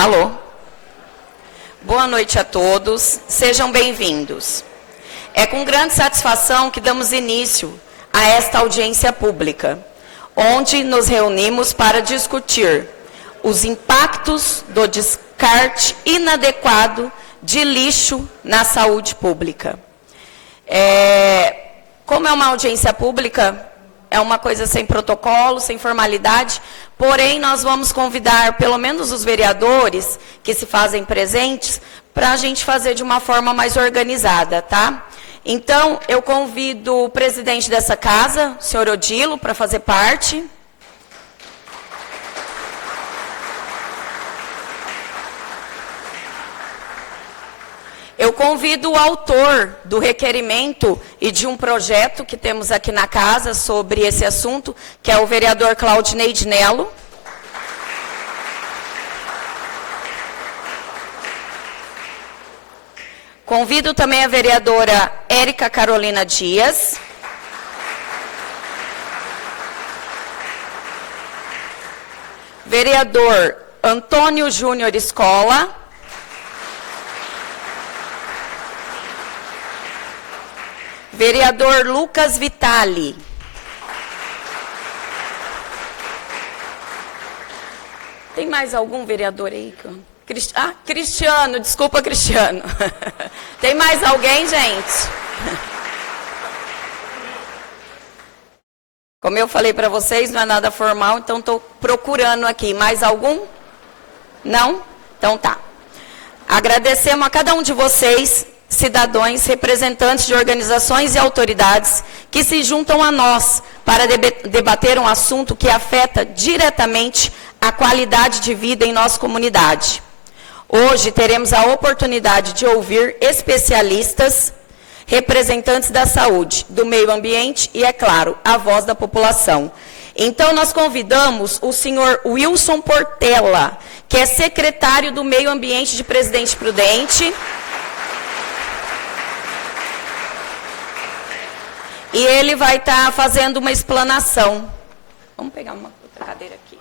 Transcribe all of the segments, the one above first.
Alô? Boa noite a todos, sejam bem-vindos. É com grande satisfação que damos início a esta audiência pública, onde nos reunimos para discutir os impactos do descarte inadequado de lixo na saúde pública. Como é uma audiência pública, é uma coisa sem protocolo, sem formalidade, porém nós vamos convidar pelo menos os vereadores que se fazem presentes para a gente fazer de uma forma mais organizada, tá? Então, eu convido o presidente dessa casa, o senhor Odilo, para fazer parte. Eu convido o autor do requerimento e de um projeto que temos aqui na casa sobre esse assunto, que é o vereador Claudinei de Nello. Convido também a vereadora Érica Carolina Dias. Vereador Antônio Júnior Escola. Vereador Lucas Vitali. Tem mais algum vereador aí? Cristiano, desculpa, Cristiano. Tem mais alguém, gente? Como eu falei para vocês, não é nada formal, então estou procurando aqui. Mais algum? Não? Então tá. Agradecemos a cada um de vocês, cidadãos, representantes de organizações e autoridades que se juntam a nós para debater um assunto que afeta diretamente a qualidade de vida em nossa comunidade. Hoje teremos a oportunidade de ouvir especialistas, representantes da saúde, do meio ambiente e, é claro, a voz da população. Então, nós convidamos o senhor Wilson Portela, que é secretário do Meio Ambiente de Presidente Prudente. E ele vai estar fazendo uma explanação. Vamos pegar uma outra cadeira aqui.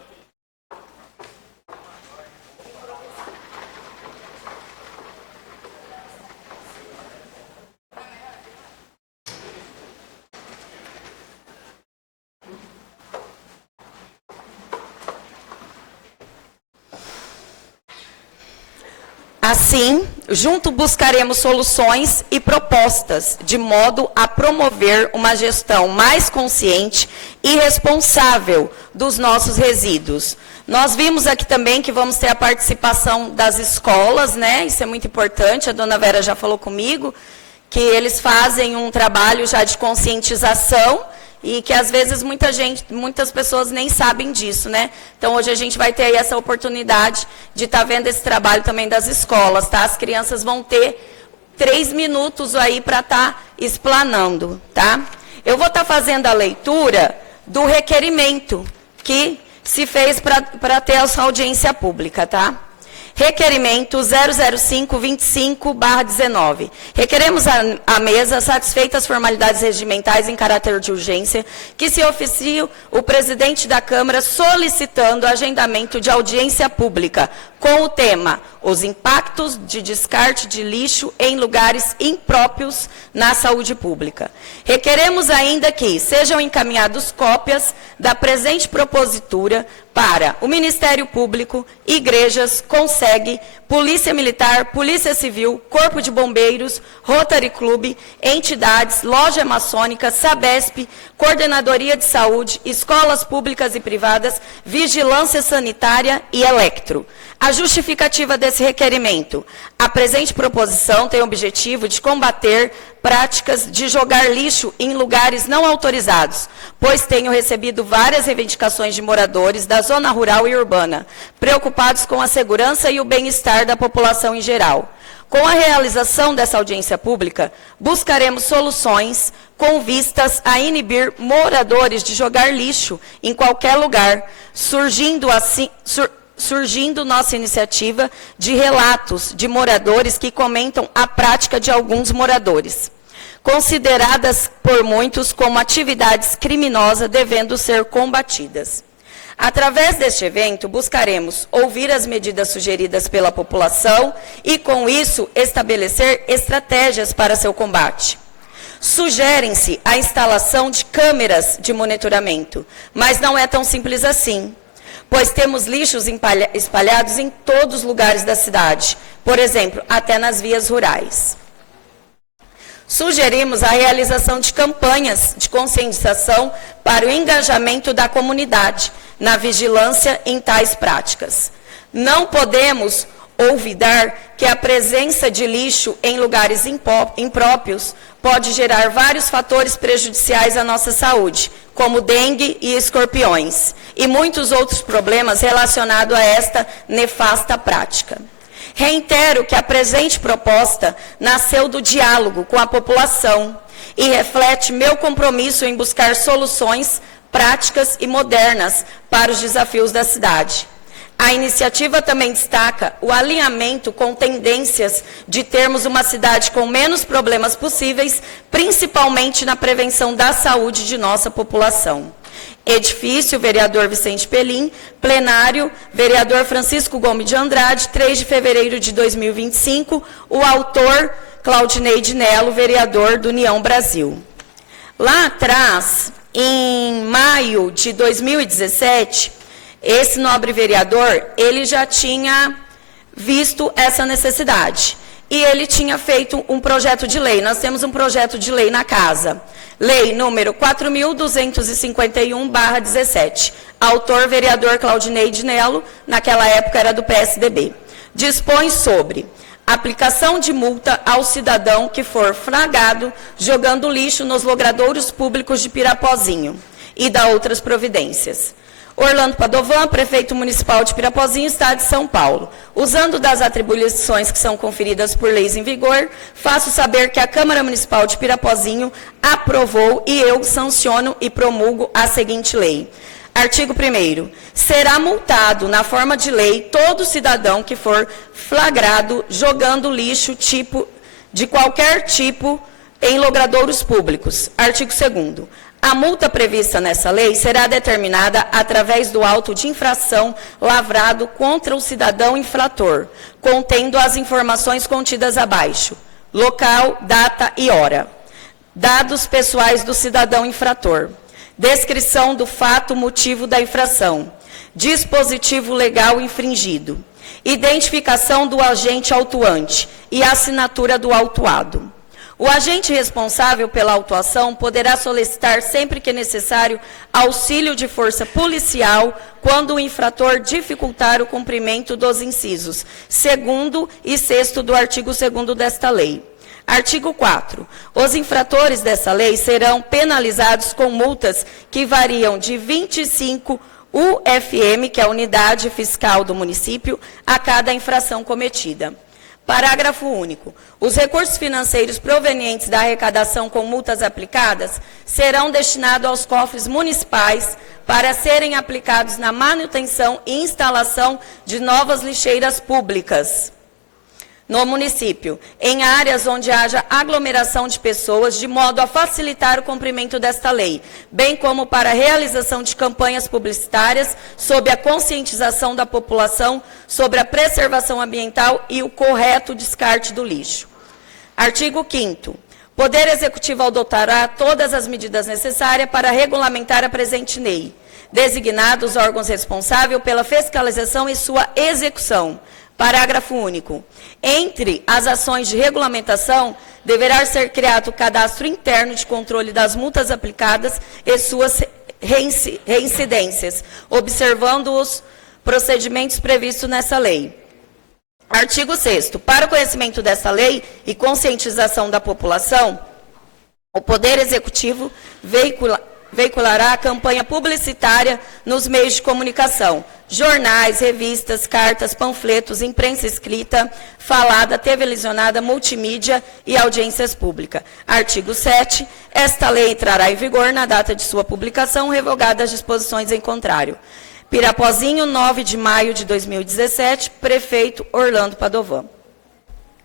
Assim, junto buscaremos soluções e propostas, de modo a promover uma gestão mais consciente e responsável dos nossos resíduos. Nós vimos aqui também que vamos ter a participação das escolas, né? Isso é muito importante, a dona Vera já falou comigo, que eles fazem um trabalho já de conscientização, e que às vezes muitas pessoas nem sabem disso, né? Então hoje a gente vai ter aí essa oportunidade de estar vendo esse trabalho também das escolas, tá? As crianças vão ter 3 minutos aí para estar explanando, tá? Eu vou estar fazendo a leitura do requerimento que se fez para ter essa audiência pública, tá? Requerimento 00525/19. Requeremos à mesa, satisfeitas as formalidades regimentais em caráter de urgência, que se oficie o presidente da Câmara solicitando agendamento de audiência pública com o tema os impactos de descarte de lixo em lugares impróprios na saúde pública. Requeremos ainda que sejam encaminhadas cópias da presente propositura para o Ministério Público, igrejas, Conseg, Polícia Militar, Polícia Civil, Corpo de Bombeiros, Rotary Club, entidades, Loja Maçônica, Sabesp, Coordenadoria de Saúde, escolas públicas e privadas, Vigilância Sanitária e Electro. A justificativa desse requerimento. A presente proposição tem o objetivo de combater práticas de jogar lixo em lugares não autorizados, pois tenho recebido várias reivindicações de moradores da zona rural e urbana, preocupados com a segurança e o bem-estar da população em geral. Com a realização dessa audiência pública, buscaremos soluções com vistas a inibir moradores de jogar lixo em qualquer lugar, surgindo nossa iniciativa de relatos de moradores que comentam a prática de alguns moradores, consideradas por muitos como atividades criminosas devendo ser combatidas. Através deste evento, buscaremos ouvir as medidas sugeridas pela população e, com isso, estabelecer estratégias para seu combate. Sugere-se a instalação de câmeras de monitoramento, mas não é tão simples assim, pois temos lixos espalhados em todos os lugares da cidade, por exemplo, até nas vias rurais. Sugerimos a realização de campanhas de conscientização para o engajamento da comunidade na vigilância em tais práticas. Não podemos olvidar que a presença de lixo em lugares impróprios pode gerar vários fatores prejudiciais à nossa saúde, como dengue e escorpiões, e muitos outros problemas relacionados a esta nefasta prática. Reitero que a presente proposta nasceu do diálogo com a população e reflete meu compromisso em buscar soluções práticas e modernas para os desafios da cidade. A iniciativa também destaca o alinhamento com tendências de termos uma cidade com menos problemas possíveis, principalmente na prevenção da saúde de nossa população. Edifício, vereador Vicente Pelim. Plenário, vereador Francisco Gomes de Andrade, 3 de fevereiro de 2025. O autor, Claudinei de Nelo, vereador do União Brasil. Lá atrás, em maio de 2017, esse nobre vereador, ele já tinha visto essa necessidade. E ele tinha feito um projeto de lei. Nós temos um projeto de lei na casa. Lei número 4.251/17. Autor, vereador Claudinei de Nelo, naquela época era do PSDB. Dispõe sobre aplicação de multa ao cidadão que for flagrado jogando lixo nos logradouros públicos de Pirapozinho e da outras providências. Orlando Padovan, prefeito municipal de Pirapozinho, Estado de São Paulo. Usando das atribuições que são conferidas por leis em vigor, faço saber que a Câmara Municipal de Pirapozinho aprovou e eu sanciono e promulgo a seguinte lei. Artigo 1º. Será multado, na forma de lei, todo cidadão que for flagrado jogando lixo de qualquer tipo em logradouros públicos. Artigo 2º. A multa prevista nessa lei será determinada através do auto de infração lavrado contra o cidadão infrator, contendo as informações contidas abaixo: local, data e hora, dados pessoais do cidadão infrator, descrição do fato motivo da infração, dispositivo legal infringido, identificação do agente autuante e assinatura do autuado. O agente responsável pela autuação poderá solicitar, sempre que necessário, auxílio de força policial quando o infrator dificultar o cumprimento dos incisos 2º e 6º do artigo 2º desta lei. Artigo 4. Os infratores dessa lei serão penalizados com multas que variam de 25 UFM, que é a unidade fiscal do município, a cada infração cometida. Parágrafo único. Os recursos financeiros provenientes da arrecadação com multas aplicadas serão destinados aos cofres municipais para serem aplicados na manutenção e instalação de novas lixeiras públicas no município, em áreas onde haja aglomeração de pessoas, de modo a facilitar o cumprimento desta lei, bem como para a realização de campanhas publicitárias sob a conscientização da população sobre a preservação ambiental e o correto descarte do lixo. Artigo 5º. Poder Executivo adotará todas as medidas necessárias para regulamentar a presente lei, designados os órgãos responsáveis pela fiscalização e sua execução. Parágrafo único. Entre as ações de regulamentação, deverá ser criado o cadastro interno de controle das multas aplicadas e suas reincidências, observando os procedimentos previstos nessa lei. Artigo 6º. Para o conhecimento dessa lei e conscientização da população, o Poder Executivo veiculará a campanha publicitária nos meios de comunicação, jornais, revistas, cartas, panfletos, imprensa escrita, falada, televisionada, multimídia e audiências públicas. Artigo 7. Esta lei entrará em vigor na data de sua publicação, revogadas as disposições em contrário. Pirapozinho, 9 de maio de 2017, prefeito Orlando Padovan.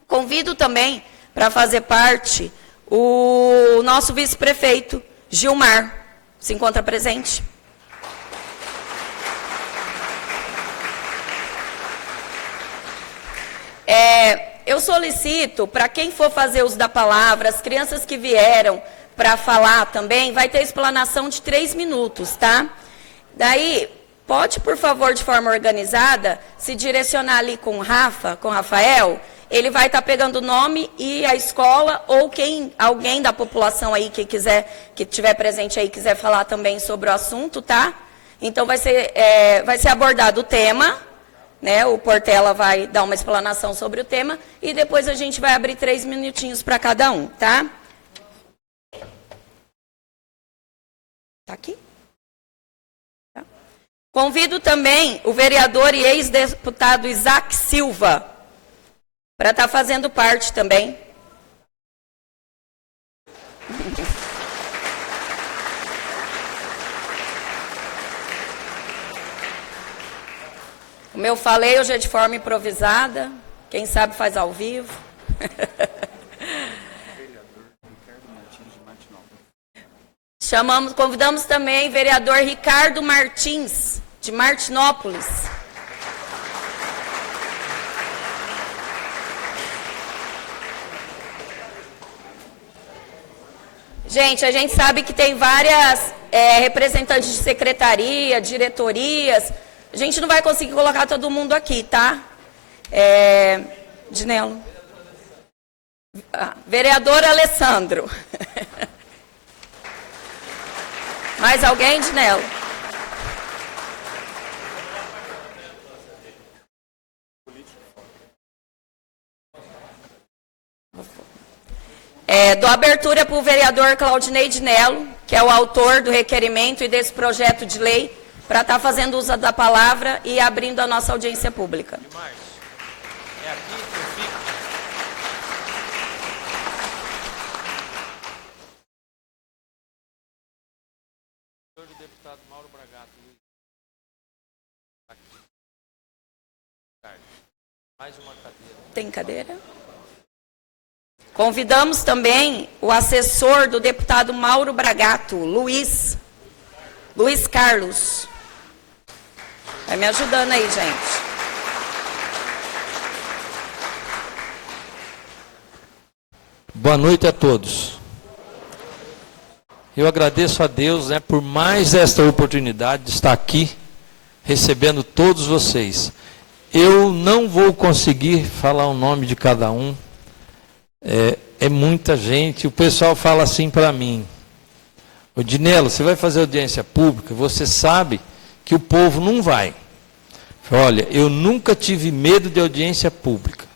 Convido também para fazer parte o nosso vice-prefeito, Gilmar. Se encontra presente? Eu solicito, para quem for fazer uso da palavra, as crianças que vieram para falar também, vai ter explanação de 3 minutos, tá? Daí, pode, por favor, de forma organizada, se direcionar ali com o Rafa, com o Rafael, ele vai estar pegando o nome e a escola, ou alguém da população aí que quiser, que estiver presente aí, quiser falar também sobre o assunto, tá? Então, vai ser abordado o tema, né? O Portela vai dar uma explanação sobre o tema e depois a gente vai abrir 3 minutinhos para cada um, tá? Tá aqui? Tá. Convido também o vereador e ex-deputado Isaac Silva para estar fazendo parte também. Como eu falei, hoje é de forma improvisada. Quem sabe faz ao vivo. Convidamos também o vereador Ricardo Martins, de Martinópolis. Gente, a gente sabe que tem várias representantes de secretaria, diretorias. A gente não vai conseguir colocar todo mundo aqui, tá? Dinelo. Vereador Alessandro. Mais alguém, Dinelo? Dou abertura para o vereador Claudinei Dinelo, que é o autor do requerimento e desse projeto de lei, para estar fazendo uso da palavra e abrindo a nossa audiência pública. É aqui que eu fico. Senhor do deputado Mauro Bragato. Aqui. Mais uma cadeira. Tem cadeira? Convidamos também o assessor do deputado Mauro Bragato, Luiz Carlos. Vai me ajudando aí, gente. Boa noite a todos. Eu agradeço a Deus, por mais esta oportunidade de estar aqui, recebendo todos vocês. Eu não vou conseguir falar o nome de cada um. É muita gente. O pessoal fala assim para mim: ô Dinelo, você vai fazer audiência pública, você sabe que o povo não vai. Olha, eu nunca tive medo de audiência pública.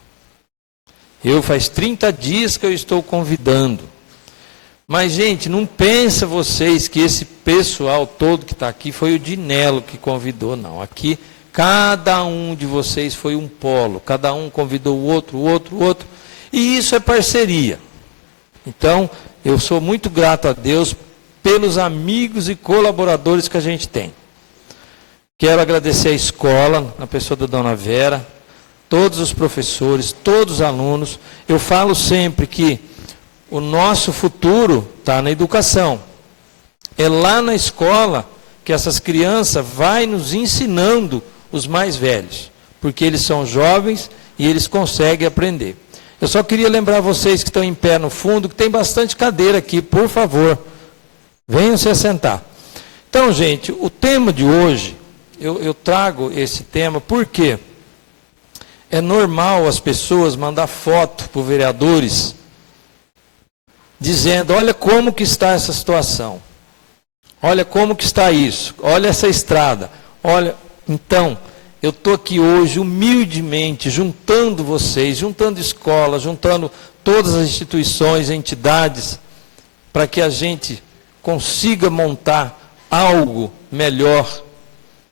Faz 30 dias que eu estou convidando. Mas, gente, não pensa vocês que esse pessoal todo que está aqui foi o Dinelo que convidou, não. Aqui, cada um de vocês foi um polo. Cada um convidou o outro. E isso é parceria. Então, eu sou muito grato a Deus pelos amigos e colaboradores que a gente tem. Quero agradecer a escola, na pessoa da dona Vera, todos os professores, todos os alunos. Eu falo sempre que o nosso futuro está na educação. É lá na escola que essas crianças vão nos ensinando os mais velhos, porque eles são jovens e eles conseguem aprender. Eu só queria lembrar vocês que estão em pé no fundo, que tem bastante cadeira aqui, por favor. Venham se assentar. Então, gente, o tema de hoje, eu trago esse tema porque é normal as pessoas mandar foto para os vereadores, dizendo: olha como que está essa situação, olha como que está isso, olha essa estrada, olha. Então, eu estou aqui hoje humildemente juntando vocês, juntando escolas, juntando todas as instituições, entidades, para que a gente consiga montar algo melhor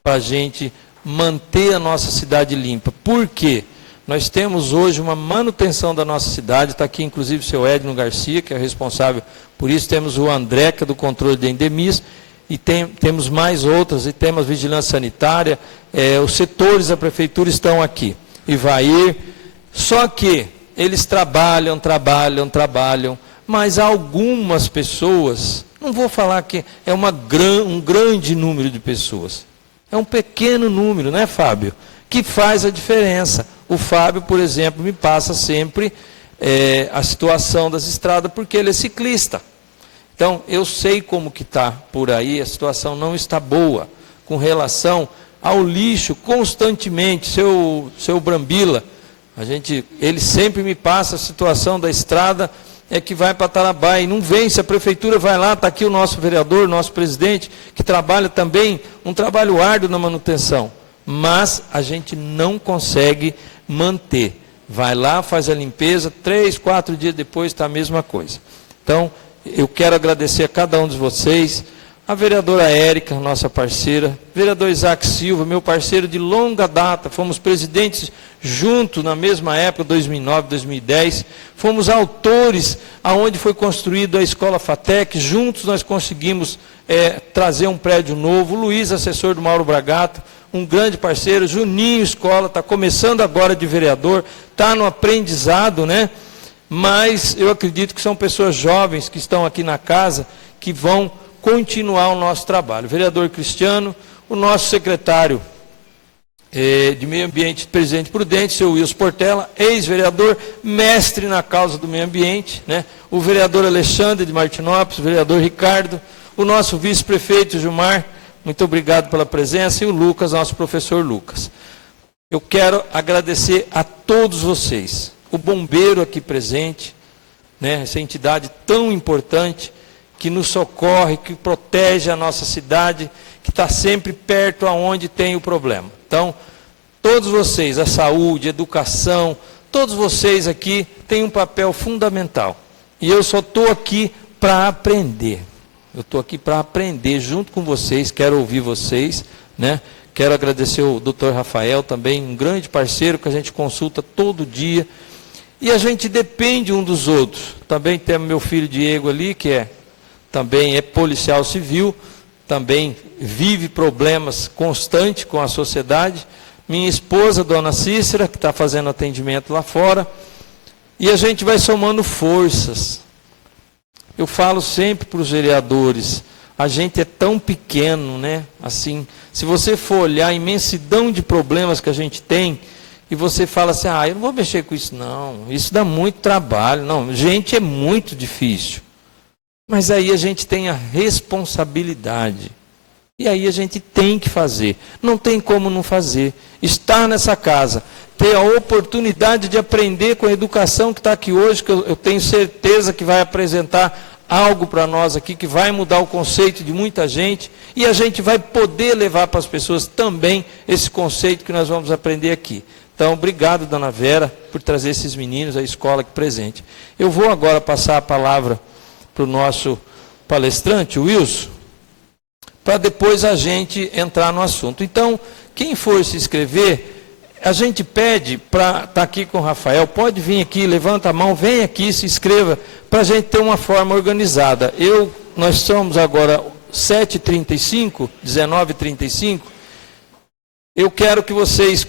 para a gente manter a nossa cidade limpa. Por quê? Nós temos hoje uma manutenção da nossa cidade, está aqui inclusive o seu Edno Garcia, que é responsável por isso, temos o André, que é do controle de endemias, e temos mais outras, e temos vigilância sanitária, os setores da prefeitura estão aqui, Ivair, só que eles trabalham, mas algumas pessoas, não vou falar que é um grande número de pessoas, é um pequeno número, né, Fábio? Que faz a diferença. O Fábio, por exemplo, me passa sempre a situação das estradas, porque ele é ciclista. Então, eu sei como que está por aí, a situação não está boa com relação ao lixo constantemente. Seu Brambila, ele sempre me passa a situação da estrada, que vai para Tarabá e não vem. Se a prefeitura vai lá, está aqui o nosso vereador, nosso presidente, que trabalha também um trabalho árduo na manutenção, mas a gente não consegue manter. Vai lá, faz a limpeza, 3, 4 dias depois está a mesma coisa. Então, eu quero agradecer a cada um de vocês, a vereadora Érica, nossa parceira, vereador Isaac Silva, meu parceiro de longa data, fomos presidentes juntos na mesma época, 2009, 2010, fomos autores aonde foi construída a Escola FATEC, juntos nós conseguimos trazer um prédio novo. O Luiz, assessor do Mauro Bragato, um grande parceiro. Juninho Escola, está começando agora de vereador, está no aprendizado, né? Mas eu acredito que são pessoas jovens que estão aqui na casa, que vão continuar o nosso trabalho. O vereador Cristiano, o nosso secretário de Meio Ambiente, Presidente Prudente, seu Wilson Portela, ex-vereador, mestre na causa do meio ambiente, né? O vereador Alexandre de Martinópolis, o vereador Ricardo, o nosso vice-prefeito Gilmar, muito obrigado pela presença, e o Lucas, nosso professor Lucas. Eu quero agradecer a todos vocês, o bombeiro aqui presente, né? Essa entidade tão importante, que nos socorre, que protege a nossa cidade, que está sempre perto aonde tem o problema. Então, todos vocês, a saúde, a educação, todos vocês aqui têm um papel fundamental. E eu só estou aqui para aprender. Eu estou aqui para aprender junto com vocês, quero ouvir vocês, né? Quero agradecer o doutor Rafael também, um grande parceiro que a gente consulta todo dia. E a gente depende um dos outros. Também temos meu filho Diego ali, que também é policial civil, também vive problemas constantes com a sociedade. Minha esposa, dona Cícera, que está fazendo atendimento lá fora. E a gente vai somando forças. Eu falo sempre para os vereadores, a gente é tão pequeno, né? Assim, se você for olhar a imensidão de problemas que a gente tem, e você fala assim, eu não vou mexer com isso não, isso dá muito trabalho. Não, gente, é muito difícil. Mas aí a gente tem a responsabilidade. E aí a gente tem que fazer. Não tem como não fazer. Estar nessa casa, ter a oportunidade de aprender com a educação que está aqui hoje, que eu tenho certeza que vai apresentar algo para nós aqui, que vai mudar o conceito de muita gente, e a gente vai poder levar para as pessoas também esse conceito que nós vamos aprender aqui. Então, obrigado, dona Vera, por trazer esses meninos, a escola aqui presente. Eu vou agora passar a palavra para o nosso palestrante, o Wilson, para depois a gente entrar no assunto. Então, quem for se inscrever, a gente pede para estar aqui com o Rafael, pode vir aqui, levanta a mão, vem aqui, se inscreva, para a gente ter uma forma organizada. Nós somos agora 7h35, 19h35, eu quero que vocês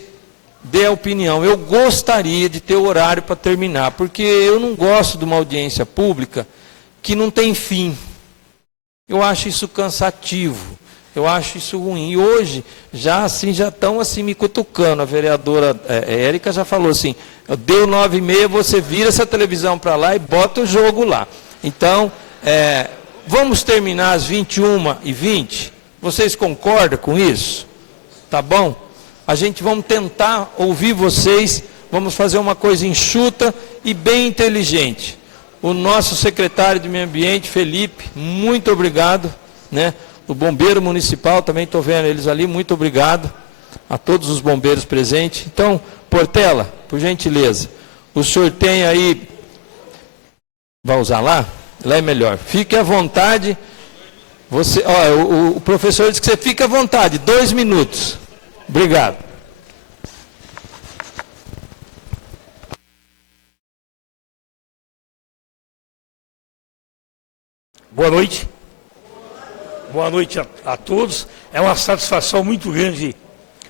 dê a opinião. Eu gostaria de ter horário para terminar, porque eu não gosto de uma audiência pública que não tem fim. Eu acho isso cansativo, eu acho isso ruim. E hoje, já estão assim me cutucando. A vereadora Érica já falou assim, deu 9h30, você vira essa televisão para lá e bota o jogo lá. Então, vamos terminar às 21h20? Vocês concordam com isso? Tá bom? Vamos tentar ouvir vocês, vamos fazer uma coisa enxuta e bem inteligente. O nosso secretário de Meio Ambiente, Felipe, muito obrigado, né? O bombeiro municipal, também estou vendo eles ali, muito obrigado a todos os bombeiros presentes. Então, Portela, por gentileza, o senhor tem aí, vai usar lá? Lá é melhor. Fique à vontade. O professor disse que você fica à vontade, 2 minutos. Obrigado. Boa noite. Boa noite a todos. É uma satisfação muito grande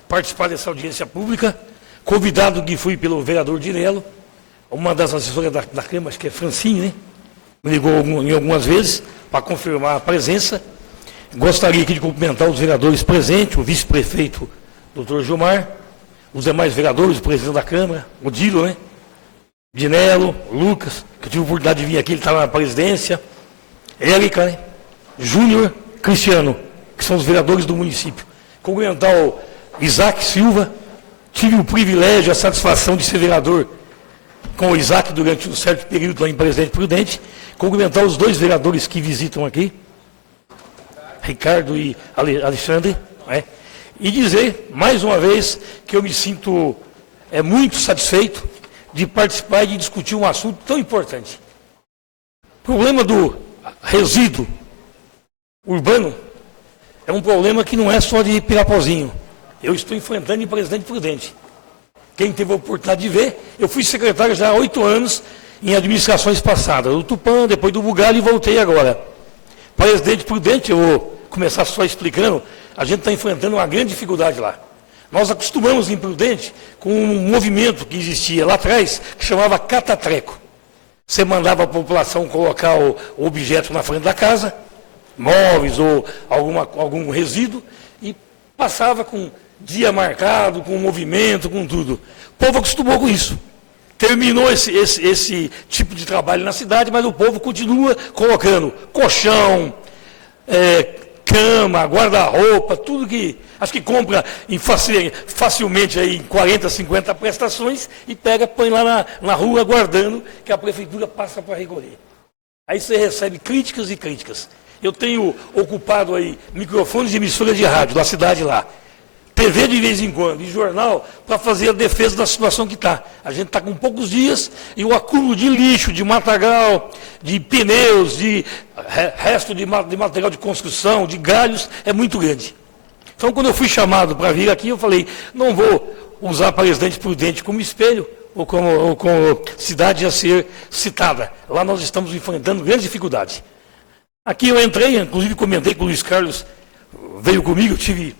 participar dessa audiência pública. Convidado que fui pelo vereador Dirello, uma das assessoras da Câmara, acho que é Francine, né? Me ligou em algumas vezes para confirmar a presença. Gostaria aqui de cumprimentar os vereadores presentes, o vice-prefeito, doutor Gilmar, os demais vereadores, o presidente da Câmara, o Dilo, né? Dinelo, Lucas, que eu tive a oportunidade de vir aqui, ele estava na presidência, Érica, né? Júnior, Cristiano, que são os vereadores do município. Cumprimentar o Isaac Silva, tive o privilégio, a satisfação de ser vereador com o Isaac durante um certo período lá em Presidente Prudente. Cumprimentar os dois vereadores que visitam aqui, Ricardo e Alexandre, né? E dizer, mais uma vez, que eu me sinto muito satisfeito de participar e de discutir um assunto tão importante. O problema do resíduo urbano é um problema que não é só de Pirapozinho. Eu estou enfrentando em Presidente Prudente. Quem teve a oportunidade de ver, eu fui secretário já há 8 anos em administrações passadas, do Tupã, depois do Bugalho e voltei agora. Presidente Prudente, eu vou começar só explicando, a gente está enfrentando uma grande dificuldade lá. Nós acostumamos em Prudente com um movimento que existia lá atrás, que chamava catatreco. Você mandava a população colocar o objeto na frente da casa, móveis ou algum resíduo, e passava com dia marcado, com movimento, com tudo. O povo acostumou com isso. Terminou esse tipo de trabalho na cidade, mas o povo continua colocando colchão, cama, guarda-roupa, tudo que acho que compra facilmente aí em 40, 50 prestações e pega, põe lá na rua guardando, que a prefeitura passa para recolher. Aí você recebe críticas e críticas. Eu tenho ocupado aí microfones e emissoras de rádio da cidade lá, TV de vez em quando, e jornal, para fazer a defesa da situação que está. A gente está com poucos dias e o acúmulo de lixo, de matagal, de pneus, de resto de material de construção, de galhos, é muito grande. Então, quando eu fui chamado para vir aqui, eu falei, não vou usar Presidente Prudente como espelho ou como cidade a ser citada. Lá nós estamos enfrentando grandes dificuldades. Aqui eu entrei, inclusive comentei com o Luiz Carlos, veio comigo, eu tive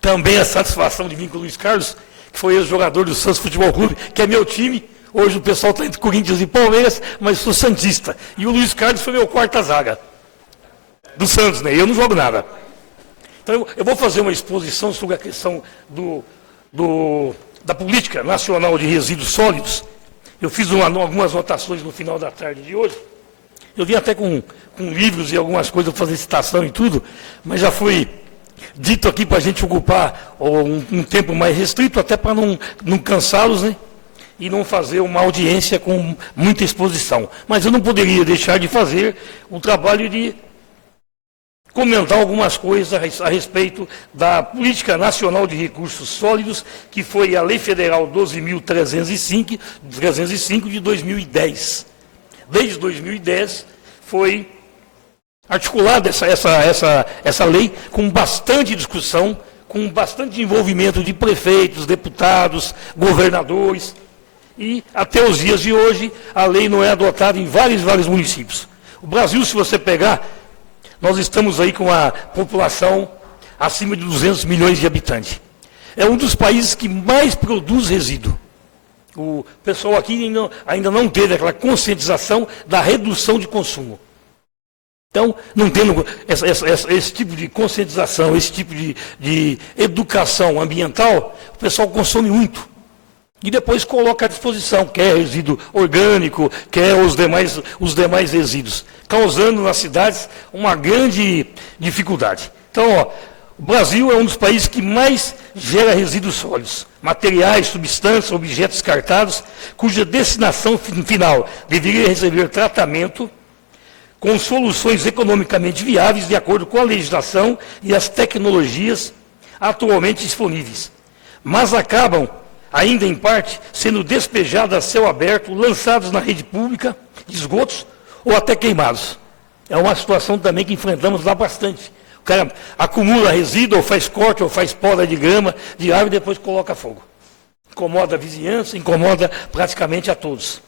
também a satisfação de vir com o Luiz Carlos, que foi ex-jogador do Santos Futebol Clube, que é meu time. Hoje o pessoal está entre Corinthians e Palmeiras, mas sou santista. E o Luiz Carlos foi meu quarta-zaga do Santos, né? Eu não jogo nada. Então eu vou fazer uma exposição sobre a questão da política nacional de resíduos sólidos. Eu fiz algumas anotações no final da tarde de hoje. Eu vim até com livros e algumas coisas para fazer citação e tudo, mas já foi dito aqui para a gente ocupar um tempo mais restrito, até para não cansá-los, né? E não fazer uma audiência com muita exposição. Mas eu não poderia deixar de fazer o trabalho de comentar algumas coisas a respeito da Política Nacional de Recursos Sólidos, que foi a Lei Federal 12.305 de 2010. Desde 2010 foi articulada essa lei com bastante discussão, com bastante envolvimento de prefeitos, deputados, governadores, e até os dias de hoje a lei não é adotada em vários municípios. O Brasil, se você pegar, nós estamos aí com a população acima de 200 milhões de habitantes. É um dos países que mais produz resíduo. O pessoal aqui ainda não teve aquela conscientização da redução de consumo. Então, não tendo esse tipo de conscientização, esse tipo de educação ambiental, o pessoal consome muito. E depois coloca à disposição, quer resíduo orgânico, quer os demais resíduos, causando nas cidades uma grande dificuldade. Então, o Brasil é um dos países que mais gera resíduos sólidos, materiais, substâncias, objetos descartados, cuja destinação final deveria receber tratamento com soluções economicamente viáveis de acordo com a legislação e as tecnologias atualmente disponíveis, mas acabam, ainda em parte, sendo despejados a céu aberto, lançados na rede pública, de esgotos ou até queimados. É uma situação também que enfrentamos lá bastante. O cara acumula resíduo, ou faz corte, ou faz poda de grama, de árvore, e depois coloca fogo. Incomoda a vizinhança, incomoda praticamente a todos.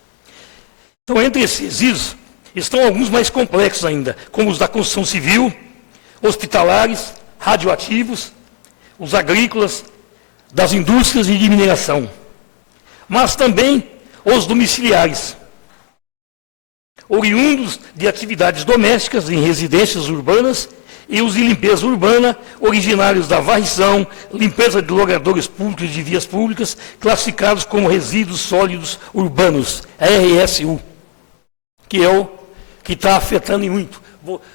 Então, entre esses resíduos, estão alguns mais complexos ainda, como os da construção civil, hospitalares, radioativos, os agrícolas, das indústrias e de mineração, mas também os domiciliares, oriundos de atividades domésticas em residências urbanas e os de limpeza urbana, originários da varrição, limpeza de logradouros públicos e de vias públicas, classificados como resíduos sólidos urbanos, RSU, que é o que está afetando muito.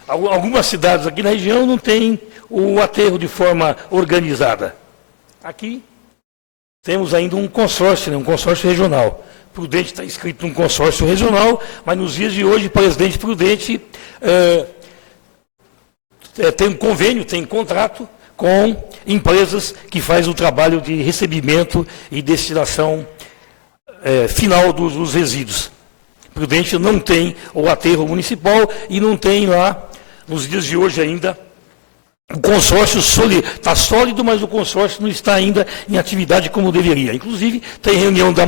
Algumas cidades aqui na região não têm o aterro de forma organizada. Aqui temos ainda um consórcio, um consórcio regional. Prudente está inscrito num consórcio regional, mas nos dias de hoje, o presidente Prudente tem um convênio, tem contrato com empresas que fazem o trabalho de recebimento e destinação final dos resíduos. Prudente não tem o aterro municipal e não tem lá, nos dias de hoje ainda, o consórcio está sólido, mas o consórcio não está ainda em atividade como deveria. Inclusive, tem reunião de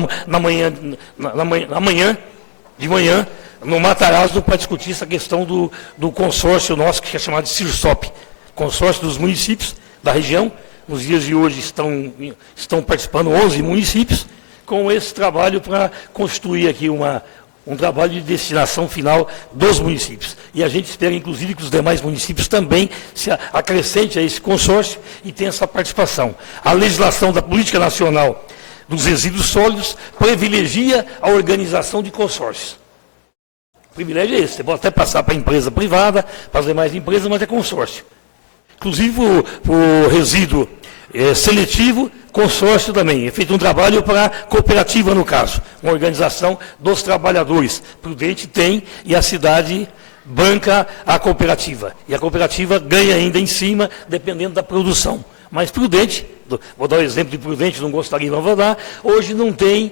manhã, no Matarazzo, para discutir essa questão do consórcio nosso, que é chamado de CIRSOP, consórcio dos municípios da região. Nos dias de hoje estão participando 11 municípios, com esse trabalho para constituir aqui um trabalho de destinação final dos municípios. E a gente espera, inclusive, que os demais municípios também se acrescentem a esse consórcio e tenham essa participação. A legislação da Política Nacional dos Resíduos Sólidos privilegia a organização de consórcios. O privilégio é esse. Você pode até passar para a empresa privada, para as demais empresas, mas é consórcio. Inclusive, o resíduo seletivo, consórcio também. É feito um trabalho para a cooperativa, no caso, uma organização dos trabalhadores. Prudente tem e a cidade banca a cooperativa. E a cooperativa ganha ainda em cima, dependendo da produção. Mas Prudente, vou dar o exemplo de Prudente, não gostaria de não dar, hoje não tem,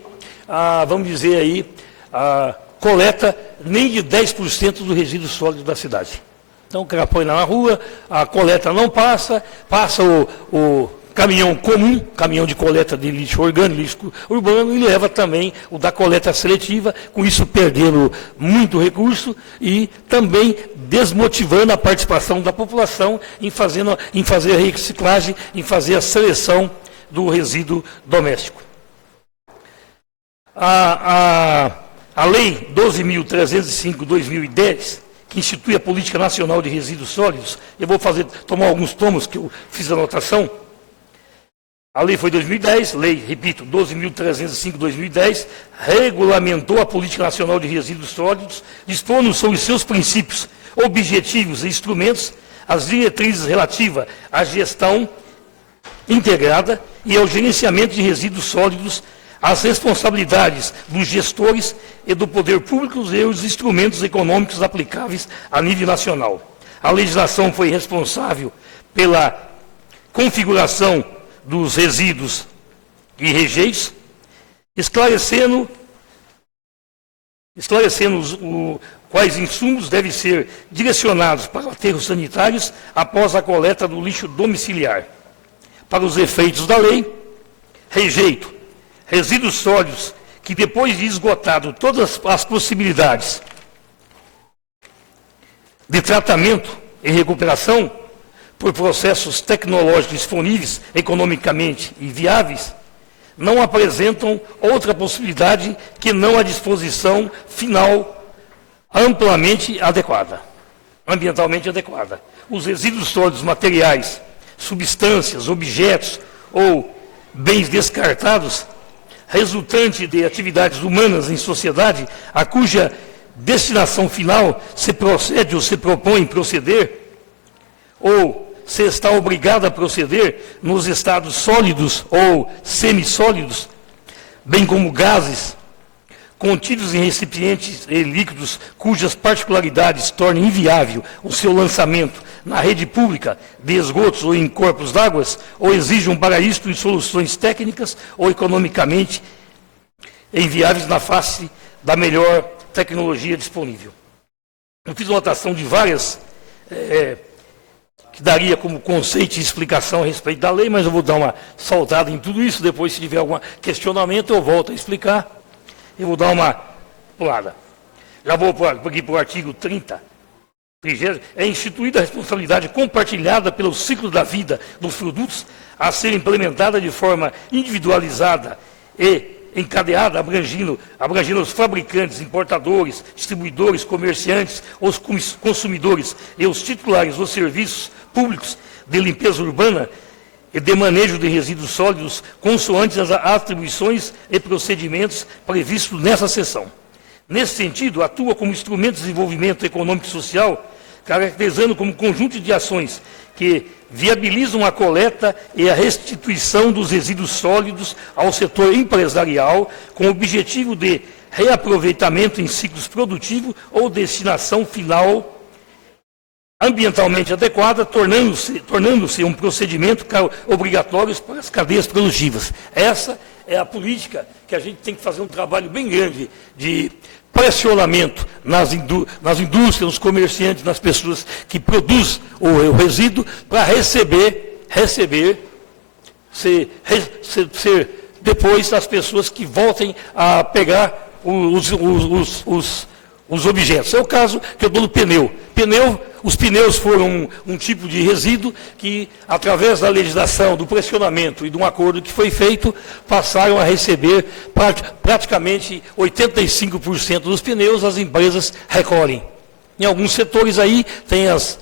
vamos dizer aí, a coleta nem de 10% do resíduo sólido da cidade. Então o cara põe lá na rua, a coleta não passa o caminhão comum, caminhão de coleta de lixo orgânico, lixo urbano, e leva também o da coleta seletiva, com isso perdendo muito recurso e também desmotivando a participação da população em fazer a reciclagem, em fazer a seleção do resíduo doméstico. A Lei 12.305/2010, que institui a Política Nacional de Resíduos Sólidos, eu vou tomar alguns tomos que eu fiz a anotação. A lei foi 2010, lei, repito, 12.305/2010, regulamentou a Política Nacional de Resíduos Sólidos, dispondo sobre seus princípios, objetivos e instrumentos as diretrizes relativas à gestão integrada e ao gerenciamento de resíduos sólidos, as responsabilidades dos gestores e do poder público e os instrumentos econômicos aplicáveis a nível nacional. A legislação foi responsável pela configuração dos resíduos e rejeitos, esclarecendo quais insumos devem ser direcionados para aterros sanitários após a coleta do lixo domiciliar. Para os efeitos da lei, rejeito, resíduos sólidos que, depois de esgotado todas as possibilidades de tratamento e recuperação por processos tecnológicos disponíveis, economicamente e viáveis, não apresentam outra possibilidade que não a disposição final amplamente adequada, ambientalmente adequada. Os resíduos sólidos materiais, substâncias, objetos ou bens descartados, resultante de atividades humanas em sociedade, a cuja destinação final se procede ou se propõe proceder, ou se está obrigado a proceder nos estados sólidos ou semissólidos, bem como gases contidos em recipientes e líquidos cujas particularidades tornem inviável o seu lançamento na rede pública de esgotos ou em corpos d'água, ou exijam para isto soluções técnicas ou economicamente inviáveis na face da melhor tecnologia disponível. Eu fiz uma anotação de várias que daria como conceito e explicação a respeito da lei, mas eu vou dar uma saltada em tudo isso, depois se tiver algum questionamento eu volto a explicar. Eu vou dar uma pulada. Já vou aqui para o artigo 30. É instituída a responsabilidade compartilhada pelo ciclo da vida dos produtos a ser implementada de forma individualizada e encadeada, abrangendo os fabricantes, importadores, distribuidores, comerciantes, os consumidores e os titulares dos serviços públicos de limpeza urbana e de manejo de resíduos sólidos, consoante as atribuições e procedimentos previstos nessa seção. Nesse sentido, atua como instrumento de desenvolvimento econômico e social, caracterizando como conjunto de ações que viabilizam a coleta e a restituição dos resíduos sólidos ao setor empresarial, com o objetivo de reaproveitamento em ciclos produtivos ou destinação final ambientalmente adequada, tornando-se um procedimento obrigatório para as cadeias produtivas. Essa é a política que a gente tem que fazer um trabalho bem grande de pressionamento nas indústrias, nos comerciantes, nas pessoas que produzem o resíduo, para ser depois as pessoas que voltem a pegar os objetos. É o caso que eu dou do pneu. Os pneus foram um tipo de resíduo que, através da legislação, do pressionamento e de um acordo que foi feito, passaram a receber praticamente 85% dos pneus, as empresas recolhem. Em alguns setores aí tem as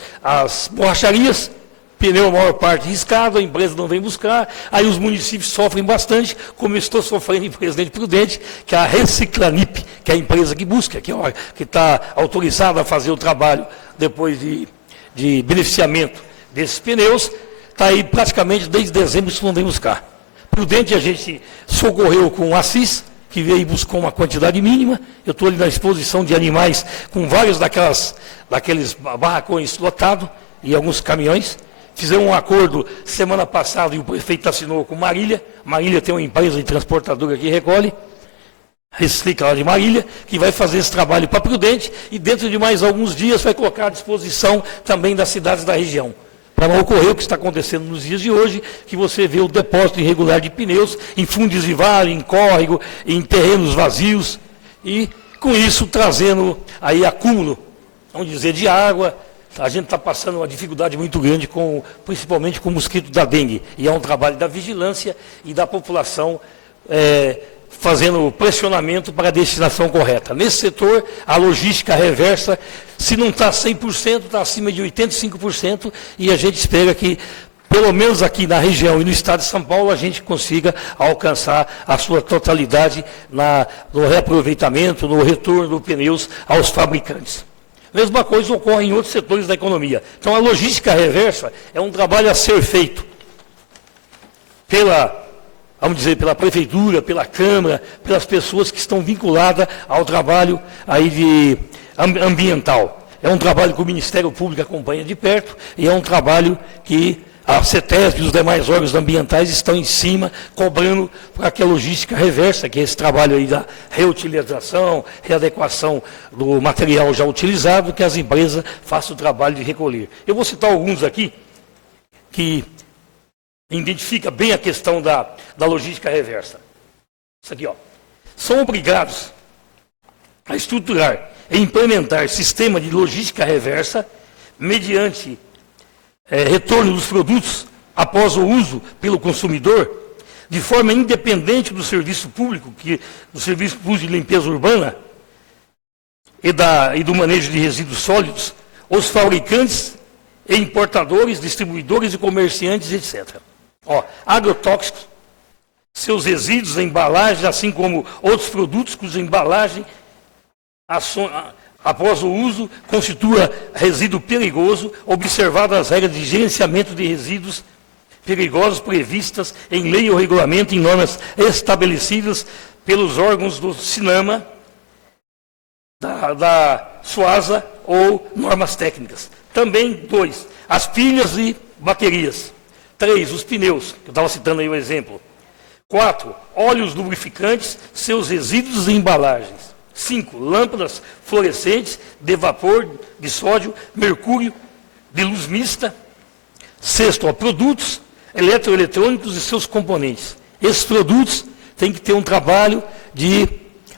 borracharias, pneu a maior parte riscado, a empresa não vem buscar, aí os municípios sofrem bastante, como eu estou sofrendo em Presidente Prudente, que é a Reciclanip, que é a empresa que busca, que está autorizada a fazer o trabalho depois de beneficiamento desses pneus, está aí praticamente desde dezembro que não vem buscar. Prudente a gente socorreu com o Assis, que veio e buscou uma quantidade mínima. Eu estou ali na exposição de animais com vários daqueles barracões lotados e alguns caminhões. Fizemos um acordo semana passada e o prefeito assinou com Marília. Marília tem uma empresa de transportadora que recolhe, recicla lá de Marília, que vai fazer esse trabalho para Prudente e dentro de mais alguns dias vai colocar à disposição também das cidades da região. Para não ocorrer o que está acontecendo nos dias de hoje, que você vê o depósito irregular de pneus em fundos de vale, em córrego, em terrenos vazios e com isso trazendo aí acúmulo, vamos dizer, de água. A gente está passando uma dificuldade muito grande, principalmente com o mosquito da dengue. E é um trabalho da vigilância e da população fazendo pressionamento para a destinação correta. Nesse setor, a logística reversa, se não está 100%, está acima de 85%, e a gente espera que, pelo menos aqui na região e no estado de São Paulo, a gente consiga alcançar a sua totalidade no reaproveitamento, no retorno dos pneus aos fabricantes. Mesma coisa ocorre em outros setores da economia. Então, a logística reversa é um trabalho a ser feito pela prefeitura, pela Câmara, pelas pessoas que estão vinculadas ao trabalho aí ambiental. É um trabalho que o Ministério Público acompanha de perto e é um trabalho que a CETESB e os demais órgãos ambientais estão em cima, cobrando para que a logística reversa, que é esse trabalho aí da reutilização, readequação do material já utilizado, que as empresas façam o trabalho de recolher. Eu vou citar alguns aqui que identifica bem a questão da logística reversa. Isso aqui, ó. São obrigados a estruturar e implementar sistema de logística reversa mediante retorno dos produtos após o uso pelo consumidor, de forma independente do serviço público, do serviço público de limpeza urbana e do manejo de resíduos sólidos, os fabricantes e importadores, distribuidores e comerciantes, etc. Agrotóxicos, seus resíduos, embalagens, assim como outros produtos cuja embalagem após o uso, constitua resíduo perigoso, observadas as regras de gerenciamento de resíduos perigosos previstas em lei ou regulamento em normas estabelecidas pelos órgãos do CINAMA, da SUASA ou normas técnicas. Também, 2, as pilhas e baterias. 3, os pneus, que eu estava citando aí o exemplo. 4, óleos lubrificantes, seus resíduos e embalagens. 5, lâmpadas fluorescentes de vapor, de sódio, mercúrio, de luz mista. 6, produtos eletroeletrônicos e seus componentes. Esses produtos têm que ter um trabalho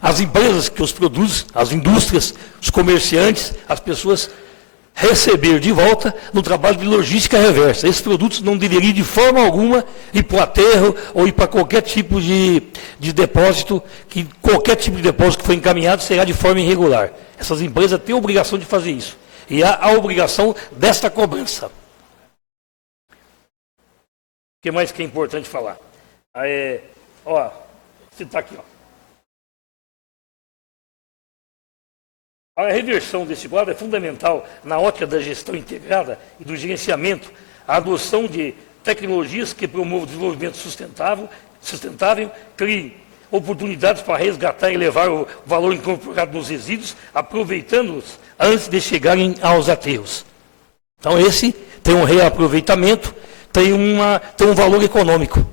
as empresas que os produzem, as indústrias, os comerciantes, as pessoas receber de volta no trabalho de logística reversa. Esses produtos não deveriam de forma alguma ir para o aterro ou ir para qualquer tipo de depósito, que qualquer tipo de depósito que for encaminhado será de forma irregular. Essas empresas têm a obrigação de fazer isso. E há a obrigação desta cobrança. O que mais que é importante falar? Você está aqui, ó. A reversão desse quadro é fundamental na ótica da gestão integrada e do gerenciamento, a adoção de tecnologias que promovam o desenvolvimento sustentável, criem oportunidades para resgatar e levar o valor incorporado nos resíduos, aproveitando-os antes de chegarem aos aterros. Então, esse tem um reaproveitamento, tem um valor econômico.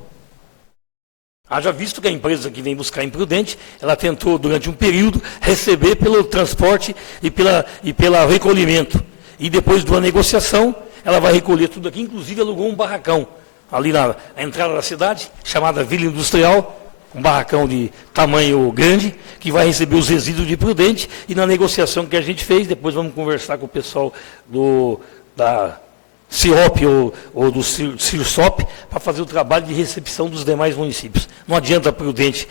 Haja visto que a empresa que vem buscar Imprudente, ela tentou, durante um período, receber pelo transporte e pelo recolhimento. E depois de uma negociação, ela vai recolher tudo aqui, inclusive alugou um barracão ali na entrada da cidade, chamada Vila Industrial, um barracão de tamanho grande, que vai receber os resíduos de Prudente. E na negociação que a gente fez, depois vamos conversar com o pessoal da CIOP ou do CIRSOP, para fazer o trabalho de recepção dos demais municípios. Não adianta Prudente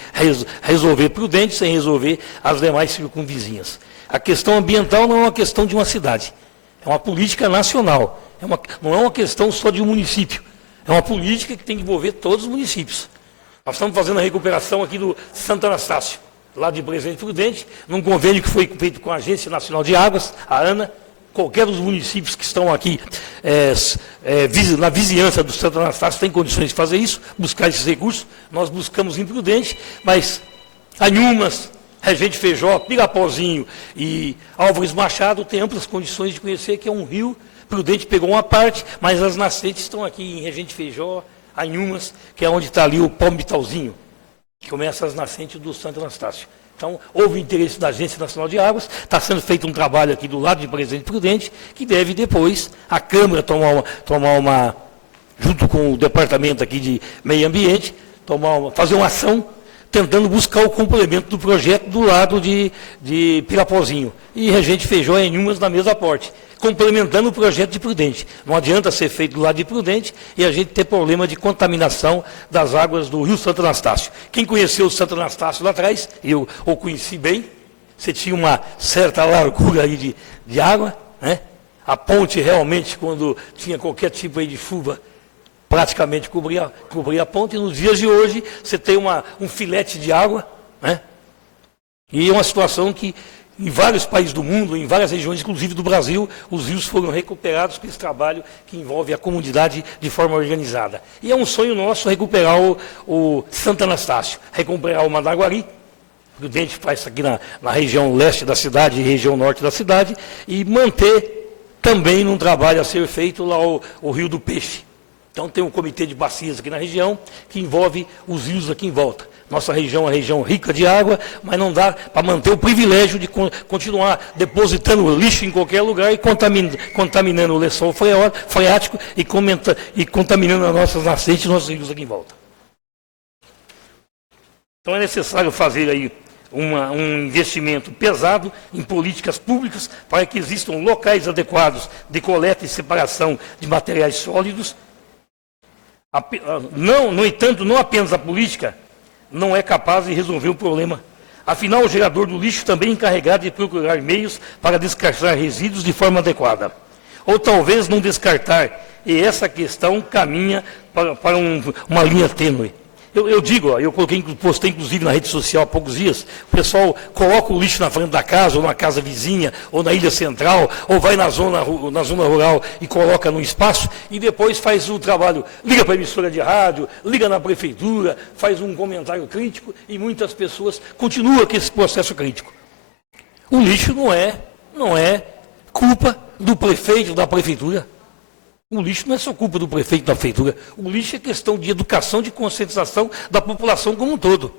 resolver Prudente sem resolver as demais circunvizinhas. A questão ambiental não é uma questão de uma cidade, é uma política nacional, não é uma questão só de um município, é uma política que tem que envolver todos os municípios. Nós estamos fazendo a recuperação aqui do Santo Anastácio, lá de Presidente Prudente, num convênio que foi feito com a Agência Nacional de Águas, a ANA. Qualquer dos municípios que estão aqui na vizinhança do Santo Anastácio tem condições de fazer isso, buscar esses recursos. Nós buscamos em Prudente, mas Anhumas, Regente Feijó, Pirapozinho e Álvares Machado têm amplas condições de conhecer que é um rio. Prudente pegou uma parte, mas as nascentes estão aqui em Regente Feijó, Anhumas, que é onde está ali o Palmitalzinho, que começa as nascentes do Santo Anastácio. Então, houve interesse da Agência Nacional de Águas, está sendo feito um trabalho aqui do lado de Presidente Prudente, que deve depois a Câmara junto com o Departamento aqui de Meio Ambiente, fazer uma ação tentando buscar o complemento do projeto do lado de Pirapozinho. E Regente Feijó e Anhumas na mesma porte, complementando o projeto de Prudente. Não adianta ser feito do lado de Prudente e a gente ter problema de contaminação das águas do Rio Santo Anastácio. Quem conheceu o Santo Anastácio lá atrás, eu o conheci bem, você tinha uma certa largura aí de água, né? A ponte realmente, quando tinha qualquer tipo aí de chuva, praticamente cobria a ponte, e nos dias de hoje você tem um filete de água, né? E é uma situação que em vários países do mundo, em várias regiões, inclusive do Brasil, os rios foram recuperados por esse trabalho que envolve a comunidade de forma organizada. E é um sonho nosso recuperar o Santo Anastácio, recuperar o Madaguari. Prudente faz isso aqui na região leste da cidade e região norte da cidade, e manter também num trabalho a ser feito lá o Rio do Peixe. Então tem um comitê de bacias aqui na região, que envolve os rios aqui em volta. Nossa região é uma região rica de água, mas não dá para manter o privilégio de continuar depositando lixo em qualquer lugar e contaminando o lençol freático e contaminando as nossas nascentes e nossos rios aqui em volta. Então é necessário fazer aí um investimento pesado em políticas públicas para que existam locais adequados de coleta e separação de materiais sólidos. No entanto, não apenas a política não é capaz de resolver o problema. Afinal, o gerador do lixo também é encarregado de procurar meios para descartar resíduos de forma adequada. Ou talvez não descartar, e essa questão caminha para uma linha tênue. Eu digo, eu postei inclusive na rede social há poucos dias, o pessoal coloca o lixo na frente da casa, ou na casa vizinha, ou na ilha central, ou vai na zona rural e coloca no espaço, e depois faz o trabalho, liga para a emissora de rádio, liga na prefeitura, faz um comentário crítico, e muitas pessoas continuam com esse processo crítico. O lixo não é culpa do prefeito, da prefeitura. O lixo não é só culpa do prefeito da prefeitura. O lixo é questão de educação, de conscientização da população como um todo.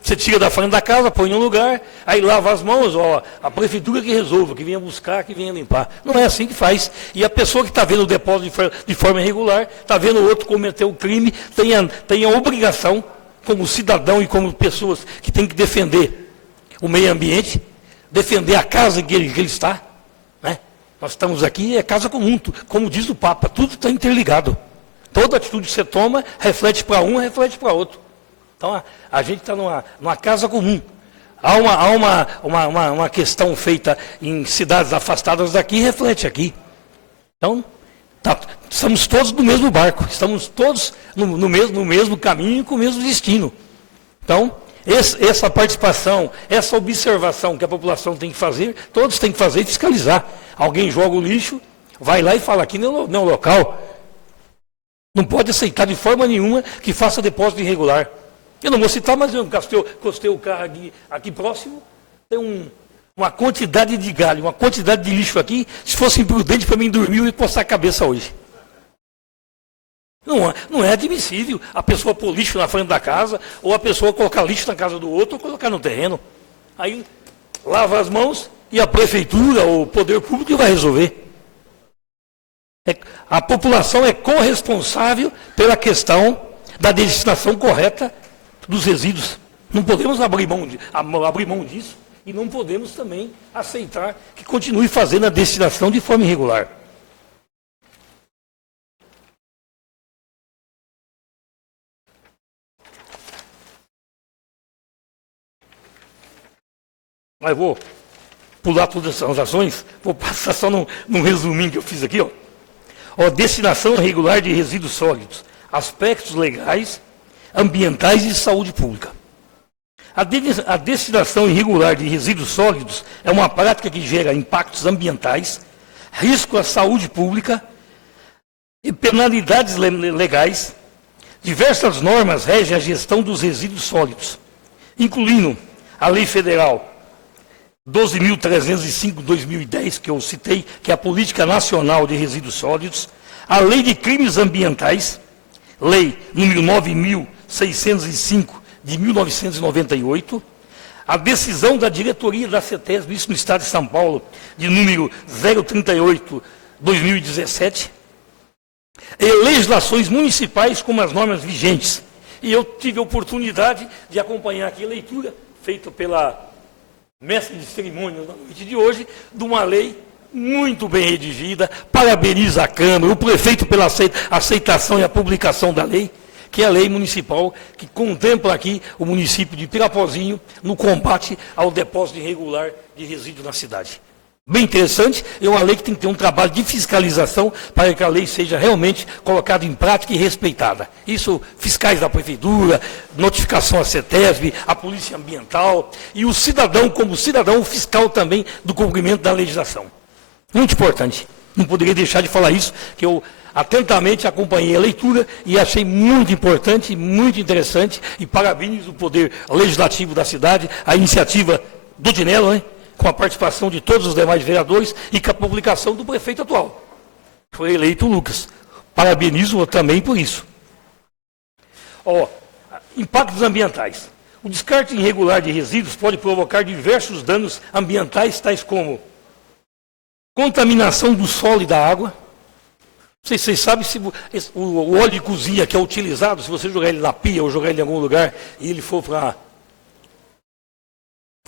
Você tira da frente da casa, põe em um lugar, aí lava as mãos, a prefeitura que resolva, que venha buscar, que venha limpar. Não é assim que faz. E a pessoa que está vendo o depósito de forma irregular, está vendo o outro cometer o crime, tem a obrigação, como cidadão e como pessoas que têm que defender o meio ambiente, defender a casa em que ele está, né? Nós estamos aqui, é casa comum, como diz o Papa, tudo está interligado. Toda atitude que você toma reflete para um, reflete para outro. Então, a gente está numa casa comum. Há uma questão feita em cidades afastadas daqui, reflete aqui. Então, estamos todos no mesmo barco, estamos todos no mesmo caminho e com o mesmo destino. Então, essa participação, essa observação que a população tem que fazer, todos têm que fazer e fiscalizar. Alguém joga o lixo, vai lá e fala, aqui não é o local. Não pode aceitar de forma nenhuma que faça depósito irregular. Eu não vou citar, mas eu costei o carro aqui próximo, tem uma quantidade de galho, uma quantidade de lixo aqui, se fosse imprudente para mim dormir, eu ia coçar a cabeça hoje. Não é admissível a pessoa pôr lixo na frente da casa, ou a pessoa colocar lixo na casa do outro, ou colocar no terreno. Aí lava as mãos e a prefeitura ou o poder público vai resolver. A população é corresponsável pela questão da destinação correta dos resíduos. Não podemos abrir mão disso e não podemos também aceitar que continue fazendo a destinação de forma irregular. Mas vou pular todas essas ações, vou passar só num resuminho que eu fiz aqui. Destinação irregular de resíduos sólidos, aspectos legais, ambientais e de saúde pública. A destinação irregular de resíduos sólidos é uma prática que gera impactos ambientais, risco à saúde pública e penalidades legais. Diversas normas regem a gestão dos resíduos sólidos, incluindo a Lei Federal 12.305/2010, que eu citei, que é a Política Nacional de Resíduos Sólidos, a Lei de Crimes Ambientais, Lei número 9.605, de 1998, a decisão da diretoria da CETESB, isso no Estado de São Paulo, de número 038/2017, e legislações municipais como as normas vigentes. E eu tive a oportunidade de acompanhar aqui a leitura feita pela mestre de cerimônias na noite de hoje, de uma lei muito bem redigida. Parabenizo a Câmara, o prefeito pela aceitação e a publicação da lei, que é a lei municipal que contempla aqui o município de Pirapozinho no combate ao depósito irregular de resíduos na cidade. Bem interessante, é uma lei que tem que ter um trabalho de fiscalização para que a lei seja realmente colocada em prática e respeitada. Isso, fiscais da prefeitura, notificação à CETESB, a polícia ambiental e o cidadão como cidadão fiscal também do cumprimento da legislação. Muito importante. Não poderia deixar de falar isso, que eu atentamente acompanhei a leitura e achei muito importante, muito interessante, e parabenizo o Poder Legislativo da cidade, a iniciativa do Dinello, né? Com a participação de todos os demais vereadores e com a publicação do prefeito atual. Foi eleito o Lucas. Parabenizo também por isso. Impactos ambientais. O descarte irregular de resíduos pode provocar diversos danos ambientais, tais como contaminação do solo e da água. Não sei se vocês sabem, se o óleo de cozinha que é utilizado, se você jogar ele na pia ou jogar ele em algum lugar e ele for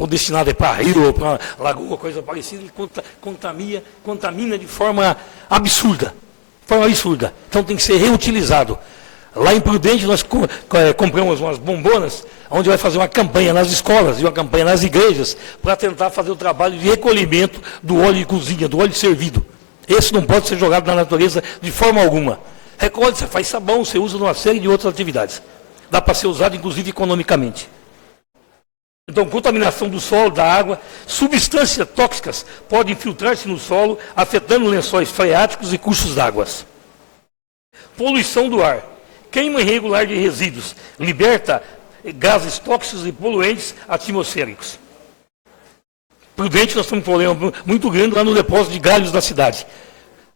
destinado para rio ou para lagoa, coisa parecida, ele contamina de forma absurda. Então tem que ser reutilizado. Lá em Prudente nós compramos umas bombonas, onde vai fazer uma campanha nas escolas e uma campanha nas igrejas, para tentar fazer o trabalho de recolhimento do óleo de cozinha, do óleo servido. Esse não pode ser jogado na natureza de forma alguma. Recolhe, você faz sabão, você usa numa série de outras atividades. Dá para ser usado, inclusive, economicamente. Então, contaminação do solo, da água, substâncias tóxicas podem infiltrar-se no solo, afetando lençóis freáticos e cursos d'água. Poluição do ar. Queima irregular de resíduos liberta gases tóxicos e poluentes atmosféricos. Prudente, nós temos um problema muito grande lá no depósito de galhos da cidade.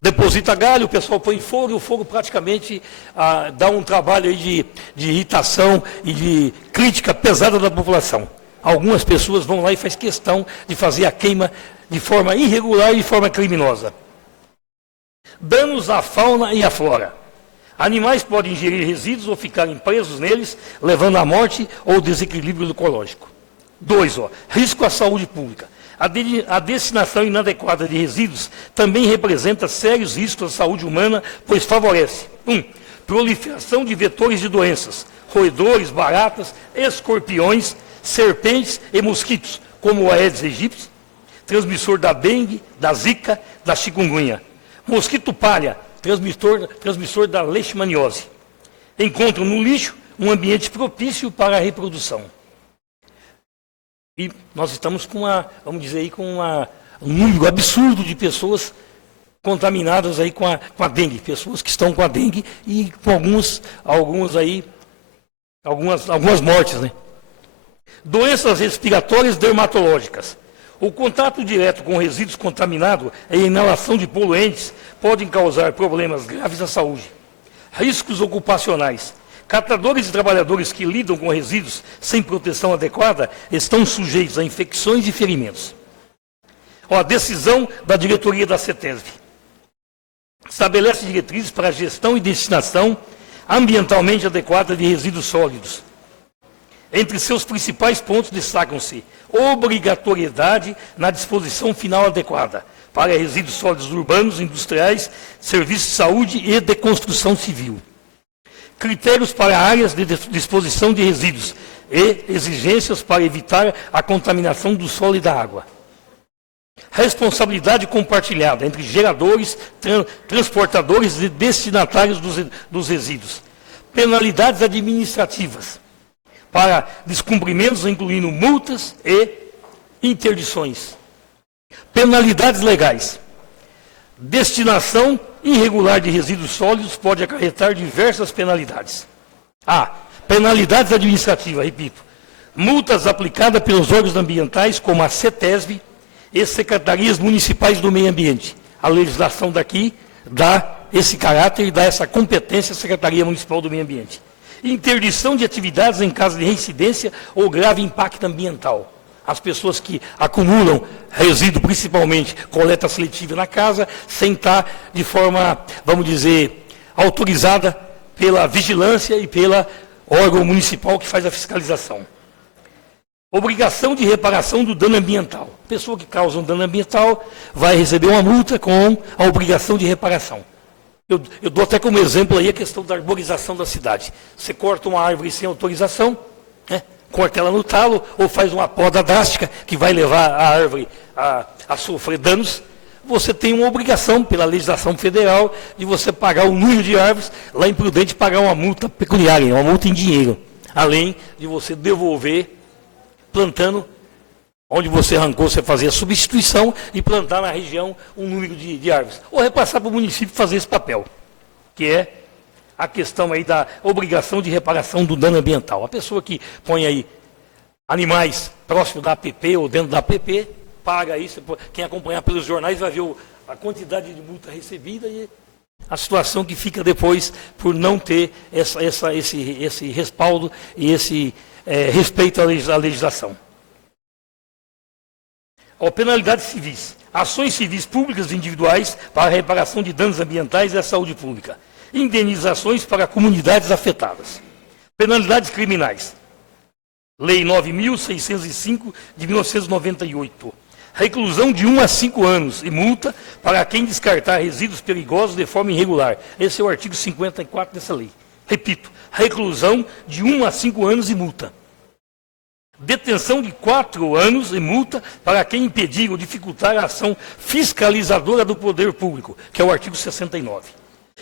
Deposita galho, o pessoal põe fogo, e o fogo praticamente dá um trabalho aí de irritação e de crítica pesada da população. Algumas pessoas vão lá e faz questão de fazer a queima de forma irregular e de forma criminosa. Danos à fauna e à flora. Animais podem ingerir resíduos ou ficarem presos neles, levando à morte ou desequilíbrio ecológico. 2. Risco à saúde pública. A destinação inadequada de resíduos também representa sérios riscos à saúde humana, pois favorece: 1. Proliferação de vetores de doenças, roedores, baratas, escorpiões, serpentes e mosquitos, como o Aedes aegypti, transmissor da dengue, da zika, da chikungunya. Mosquito palha, transmissor da leishmaniose. Encontram no lixo um ambiente propício para a reprodução. E nós estamos com um número absurdo de pessoas contaminadas aí com a dengue, pessoas que estão com a dengue e com algumas mortes, né? Doenças respiratórias dermatológicas. O contato direto com resíduos contaminados e a inalação de poluentes podem causar problemas graves à saúde. Riscos ocupacionais. Catadores e trabalhadores que lidam com resíduos sem proteção adequada estão sujeitos a infecções e ferimentos. A decisão da diretoria da CETESB estabelece diretrizes para a gestão e destinação ambientalmente adequada de resíduos sólidos. Entre seus principais pontos destacam-se obrigatoriedade na disposição final adequada para resíduos sólidos urbanos, industriais, serviços de saúde e de construção civil. Critérios para áreas de disposição de resíduos e exigências para evitar a contaminação do solo e da água. Responsabilidade compartilhada entre geradores, transportadores e destinatários dos resíduos. Penalidades administrativas para descumprimentos, incluindo multas e interdições. Penalidades legais. Destinação irregular de resíduos sólidos pode acarretar diversas penalidades. Penalidades administrativas, repito. Multas aplicadas pelos órgãos ambientais, como a CETESB e secretarias municipais do meio ambiente. A legislação daqui dá esse caráter e dá essa competência à Secretaria Municipal do Meio Ambiente. Interdição de atividades em caso de reincidência ou grave impacto ambiental. As pessoas que acumulam resíduo, principalmente coleta seletiva na casa, sem estar de forma, vamos dizer, autorizada pela vigilância e pelo órgão municipal que faz a fiscalização. Obrigação de reparação do dano ambiental. A pessoa que causa um dano ambiental vai receber uma multa com a obrigação de reparação. Eu dou até como exemplo aí a questão da arborização da cidade. Você corta uma árvore sem autorização, né? Corta ela no talo, ou faz uma poda drástica que vai levar a árvore a sofrer danos, você tem uma obrigação pela legislação federal de você pagar o número de árvores, lá em Prudente pagar uma multa pecuniária, uma multa em dinheiro, além de você devolver plantando, onde você arrancou, você fazia a substituição e plantar na região um número de árvores. Ou repassar para o município fazer esse papel, que é a questão aí da obrigação de reparação do dano ambiental. A pessoa que põe aí animais próximos da APP ou dentro da APP, paga isso. Quem acompanhar pelos jornais vai ver a quantidade de multa recebida e a situação que fica depois por não ter esse respaldo e esse respeito à legislação. Penalidades civis. Ações civis públicas e individuais para a reparação de danos ambientais e à saúde pública. Indenizações para comunidades afetadas. Penalidades criminais. Lei 9.605 de 1998. Reclusão de 1 a 5 anos e multa para quem descartar resíduos perigosos de forma irregular. Esse é o artigo 54 dessa lei. Repito, reclusão de 1 a 5 anos e multa. Detenção de 4 anos e multa para quem impedir ou dificultar a ação fiscalizadora do poder público, que é o artigo 69.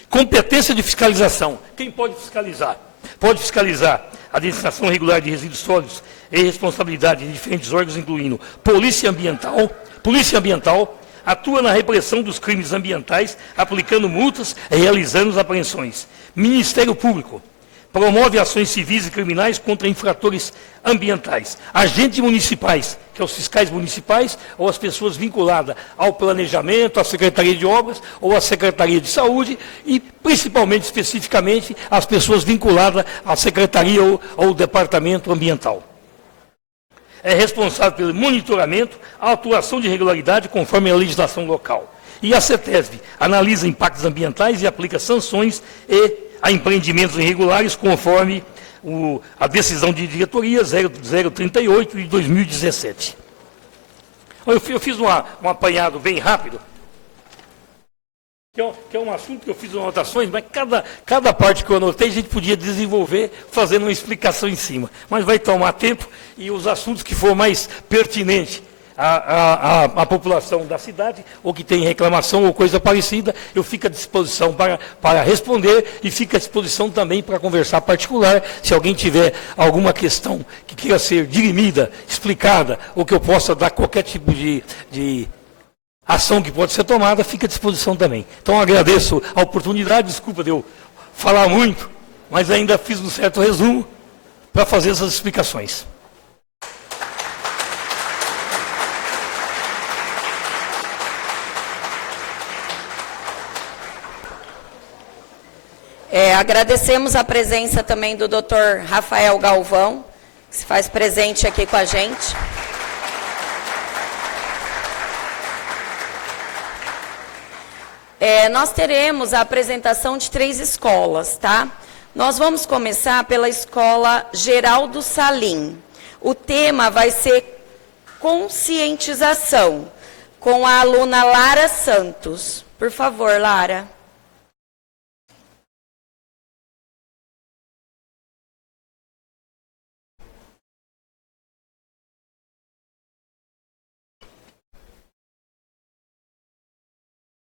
Competência de fiscalização. Quem pode fiscalizar? Pode fiscalizar a destinação regular de resíduos sólidos e responsabilidade de diferentes órgãos, incluindo Polícia Ambiental, atua na repressão dos crimes ambientais, aplicando multas e realizando as apreensões. Ministério Público promove ações civis e criminais contra infratores ambientais. Agentes municipais, que são os fiscais municipais, ou as pessoas vinculadas ao planejamento, à Secretaria de Obras, ou à Secretaria de Saúde, e principalmente, especificamente, as pessoas vinculadas à Secretaria ou ao Departamento Ambiental. É responsável pelo monitoramento, a atuação de regularidade conforme a legislação local. E a CETESB analisa impactos ambientais e aplica sanções a empreendimentos irregulares, conforme a decisão de diretoria 0038 de 2017. Eu fiz um apanhado bem rápido, que é um assunto que eu fiz anotações, mas cada parte que eu anotei a gente podia desenvolver fazendo uma explicação em cima. Mas vai tomar tempo e os assuntos que for mais pertinentes à população da cidade, ou que tem reclamação ou coisa parecida, eu fico à disposição para responder e fico à disposição também para conversar particular. Se alguém tiver alguma questão que queira ser dirimida, explicada, ou que eu possa dar qualquer tipo de ação que pode ser tomada, fica à disposição também. Então, agradeço a oportunidade, desculpa de eu falar muito, mas ainda fiz um certo resumo para fazer essas explicações. Agradecemos a presença também do Dr. Rafael Galvão, que se faz presente aqui com a gente. Nós teremos a apresentação de 3 escolas, tá? Nós vamos começar pela Escola Geraldo Salim. O tema vai ser conscientização, com a aluna Lara Santos. Por favor, Lara.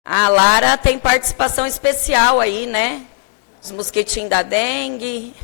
A Lara tem participação especial aí, né? Os mosquitinhos da dengue.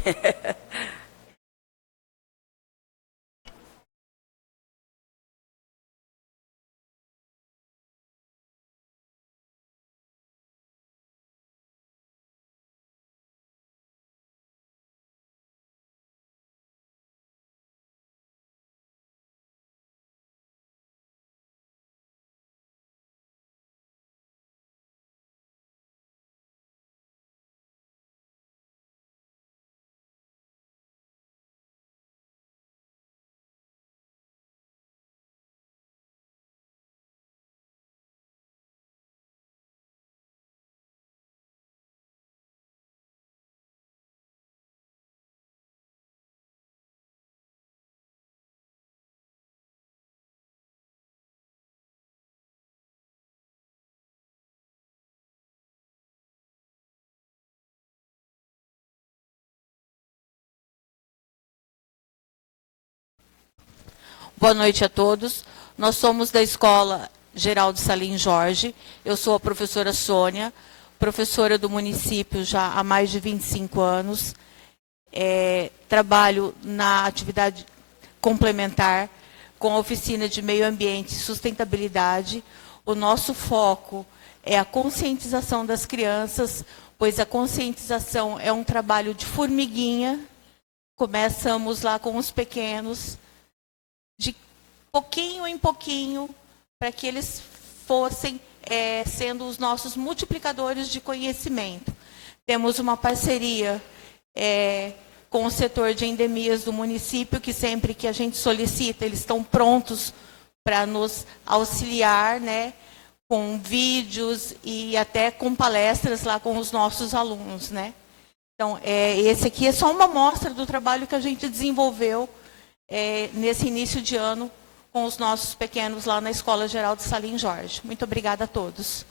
Boa noite a todos. Nós somos da Escola Geraldo Salim Jorge. Eu sou a professora Sônia, professora do município já há mais de 25 anos. Trabalho na atividade complementar com a oficina de meio ambiente e sustentabilidade. O nosso foco é a conscientização das crianças, pois a conscientização é um trabalho de formiguinha. Começamos lá com os pequenos, de pouquinho em pouquinho, para que eles fossem sendo os nossos multiplicadores de conhecimento. Temos uma parceria com o setor de endemias do município, que sempre que a gente solicita, eles estão prontos para nos auxiliar, né, com vídeos e até com palestras lá com os nossos alunos, né. Então, esse aqui é só uma amostra do trabalho que a gente desenvolveu nesse início de ano com os nossos pequenos lá na Escola Geraldo Salim Jorge. Muito obrigada a todos.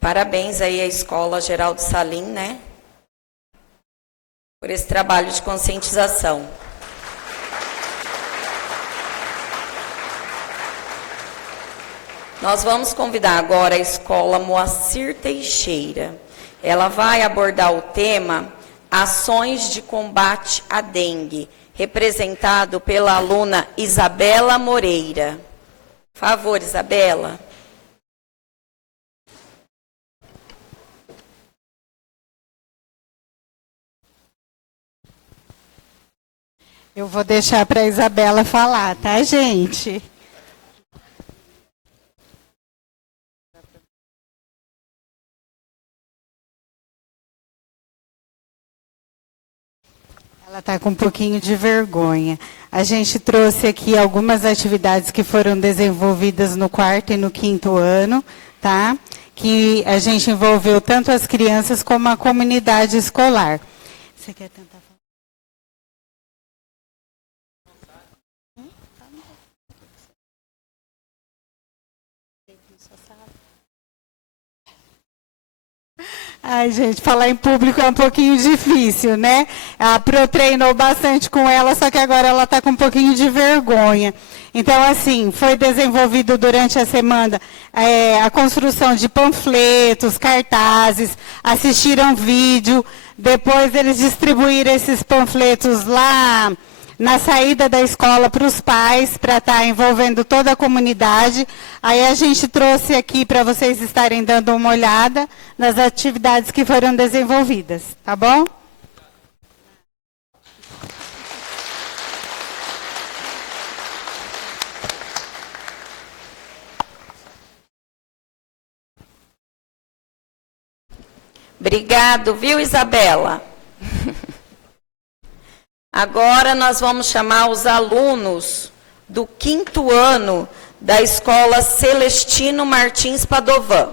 Parabéns aí à Escola Geraldo Salim, né? Por esse trabalho de conscientização. Nós vamos convidar agora a Escola Moacir Teixeira. Ela vai abordar o tema Ações de Combate à Dengue, representado pela aluna Isabela Moreira. Por favor, Isabela. Eu vou deixar para a Isabela falar, tá, gente? Ela está com um pouquinho de vergonha. A gente trouxe aqui algumas atividades que foram desenvolvidas no 4º e no 5º ano, tá? Que a gente envolveu tanto as crianças como a comunidade escolar. Você quer tentar falar? Ai, gente, falar em público é um pouquinho difícil, né? A Pro treinou bastante com ela, só que agora ela está com um pouquinho de vergonha. Então, assim, foi desenvolvido durante a semana a construção de panfletos, cartazes, assistiram vídeo, depois eles distribuíram esses panfletos lá na saída da escola para os pais, para estar envolvendo toda a comunidade. Aí a gente trouxe aqui para vocês estarem dando uma olhada nas atividades que foram desenvolvidas, tá bom? Obrigado, viu, Isabela? Agora nós vamos chamar os alunos do 5º ano da Escola Celestino Martins Padovan.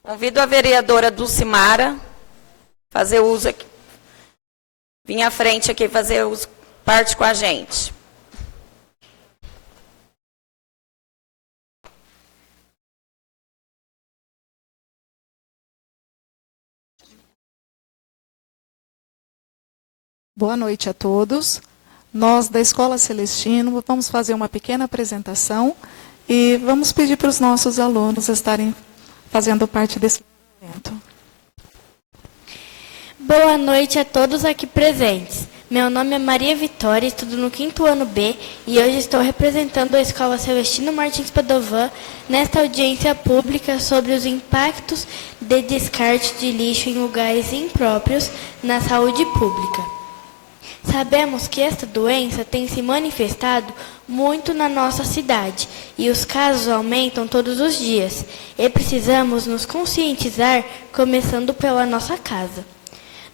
Convido a vereadora Dulcimara fazer uso aqui. Vim à frente aqui fazer uso, parte com a gente. Boa noite a todos. Nós, da Escola Celestino, vamos fazer uma pequena apresentação e vamos pedir para os nossos alunos estarem fazendo parte desse evento. Boa noite a todos aqui presentes. Meu nome é Maria Vitória, estudo no 5º ano B e hoje estou representando a Escola Celestino Martins Padovan nesta audiência pública sobre os impactos de descarte de lixo em lugares impróprios na saúde pública. Sabemos que esta doença tem se manifestado muito na nossa cidade e os casos aumentam todos os dias e precisamos nos conscientizar começando pela nossa casa.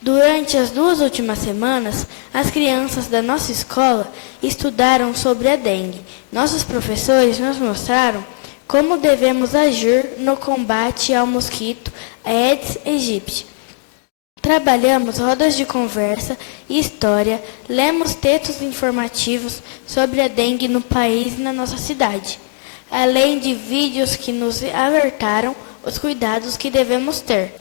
Durante as 2 últimas semanas, as crianças da nossa escola estudaram sobre a dengue. Nossos professores nos mostraram como devemos agir no combate ao mosquito Aedes aegypti. Trabalhamos rodas de conversa e história, lemos textos informativos sobre a dengue no país e na nossa cidade, além de vídeos que nos alertaram os cuidados que devemos ter.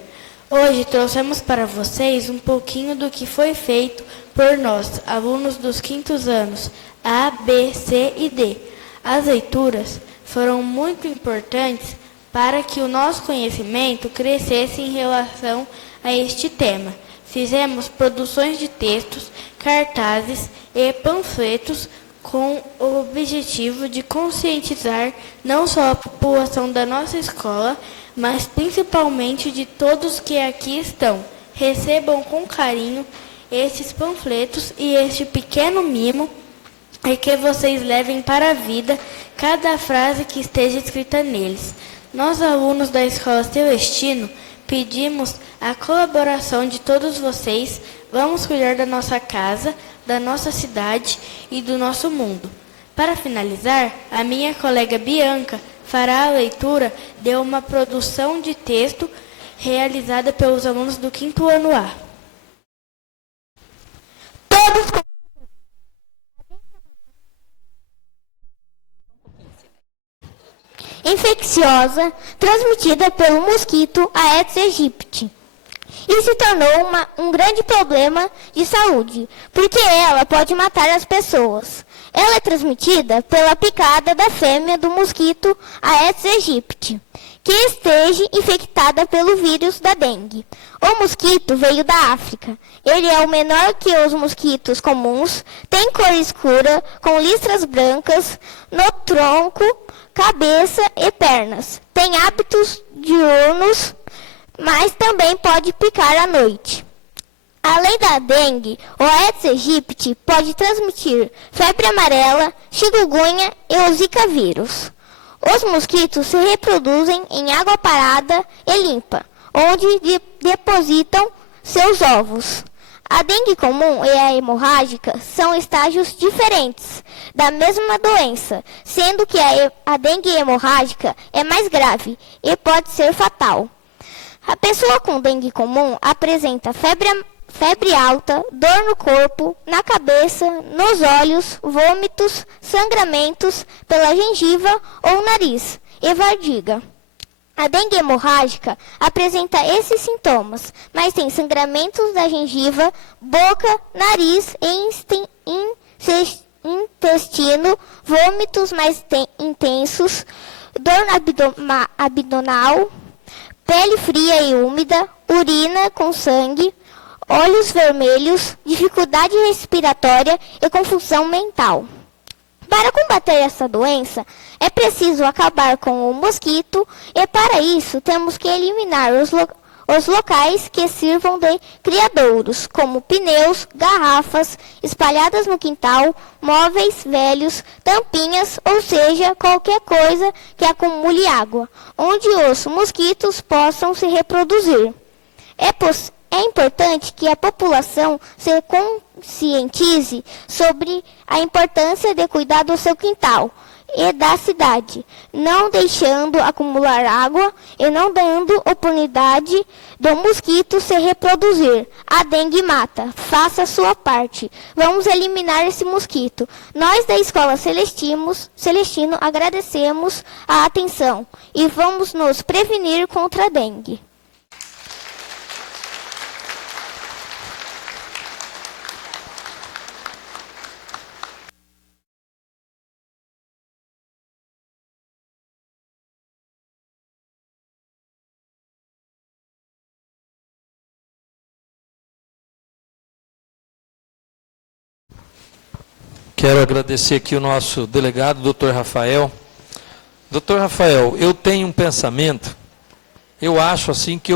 Hoje trouxemos para vocês um pouquinho do que foi feito por nós, alunos dos 5º anos A, B, C e D. As leituras foram muito importantes para que o nosso conhecimento crescesse em relação a este tema. Fizemos produções de textos, cartazes e panfletos com o objetivo de conscientizar não só a população da nossa escola, mas principalmente de todos que aqui estão. Recebam com carinho estes panfletos e este pequeno mimo e que vocês levem para a vida cada frase que esteja escrita neles. Nós, alunos da Escola Celestino, pedimos a colaboração de todos vocês. Vamos cuidar da nossa casa, da nossa cidade e do nosso mundo. Para finalizar, a minha colega Bianca fará a leitura de uma produção de texto realizada pelos alunos do 5º ano A. Todos infecciosa transmitida pelo mosquito Aedes aegypti. E se tornou um grande problema de saúde, porque ela pode matar as pessoas. Ela é transmitida pela picada da fêmea do mosquito Aedes aegypti, que esteja infectada pelo vírus da dengue. O mosquito veio da África. Ele é o menor que os mosquitos comuns, tem cor escura, com listras brancas no tronco, cabeça e pernas. Tem hábitos diurnos, mas também pode picar à noite. Além da dengue, o Aedes aegypti pode transmitir febre amarela, chikungunya e o Zika vírus. Os mosquitos se reproduzem em água parada e limpa, onde depositam seus ovos. A dengue comum e a hemorrágica são estágios diferentes da mesma doença, sendo que a dengue hemorrágica é mais grave e pode ser fatal. A pessoa com dengue comum apresenta febre alta, dor no corpo, na cabeça, nos olhos, vômitos, sangramentos pela gengiva ou nariz e fadiga. A dengue hemorrágica apresenta esses sintomas, mas tem sangramentos da gengiva, boca, nariz e intestino, vômitos mais intensos, dor abdominal, pele fria e úmida, urina com sangue, olhos vermelhos, dificuldade respiratória e confusão mental. Para combater essa doença, é preciso acabar com o mosquito e, para isso, temos que eliminar os locais que sirvam de criadouros, como pneus, garrafas espalhadas no quintal, móveis velhos, tampinhas, ou seja, qualquer coisa que acumule água, onde os mosquitos possam se reproduzir. É importante que a população se conscientize sobre a importância de cuidar do seu quintal e da cidade, não deixando acumular água e não dando oportunidade do mosquito se reproduzir. A dengue mata. Faça a sua parte. Vamos eliminar esse mosquito. Nós da Escola Celestino agradecemos a atenção e vamos nos prevenir contra a dengue. Quero agradecer aqui o nosso delegado, doutor Rafael. Doutor Rafael, eu tenho um pensamento, eu acho assim que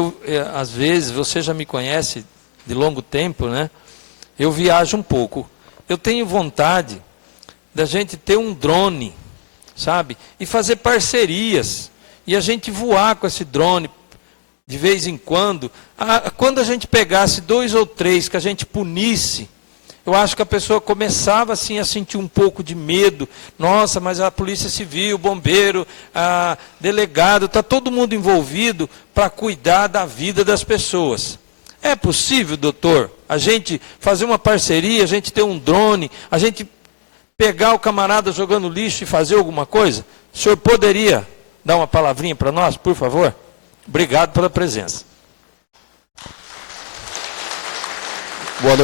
às vezes, você já me conhece de longo tempo, né? Eu viajo um pouco. Eu tenho vontade da gente ter um drone, sabe? E fazer parcerias. E a gente voar com esse drone de vez em quando. Quando a gente pegasse 2 ou 3 que a gente punisse, eu acho que a pessoa começava assim a sentir um pouco de medo. Nossa, mas a polícia civil, bombeiro, a delegado, está todo mundo envolvido para cuidar da vida das pessoas. É possível, doutor, a gente fazer uma parceria, a gente ter um drone, a gente pegar o camarada jogando lixo e fazer alguma coisa? O senhor poderia dar uma palavrinha para nós, por favor? Obrigado pela presença. Boa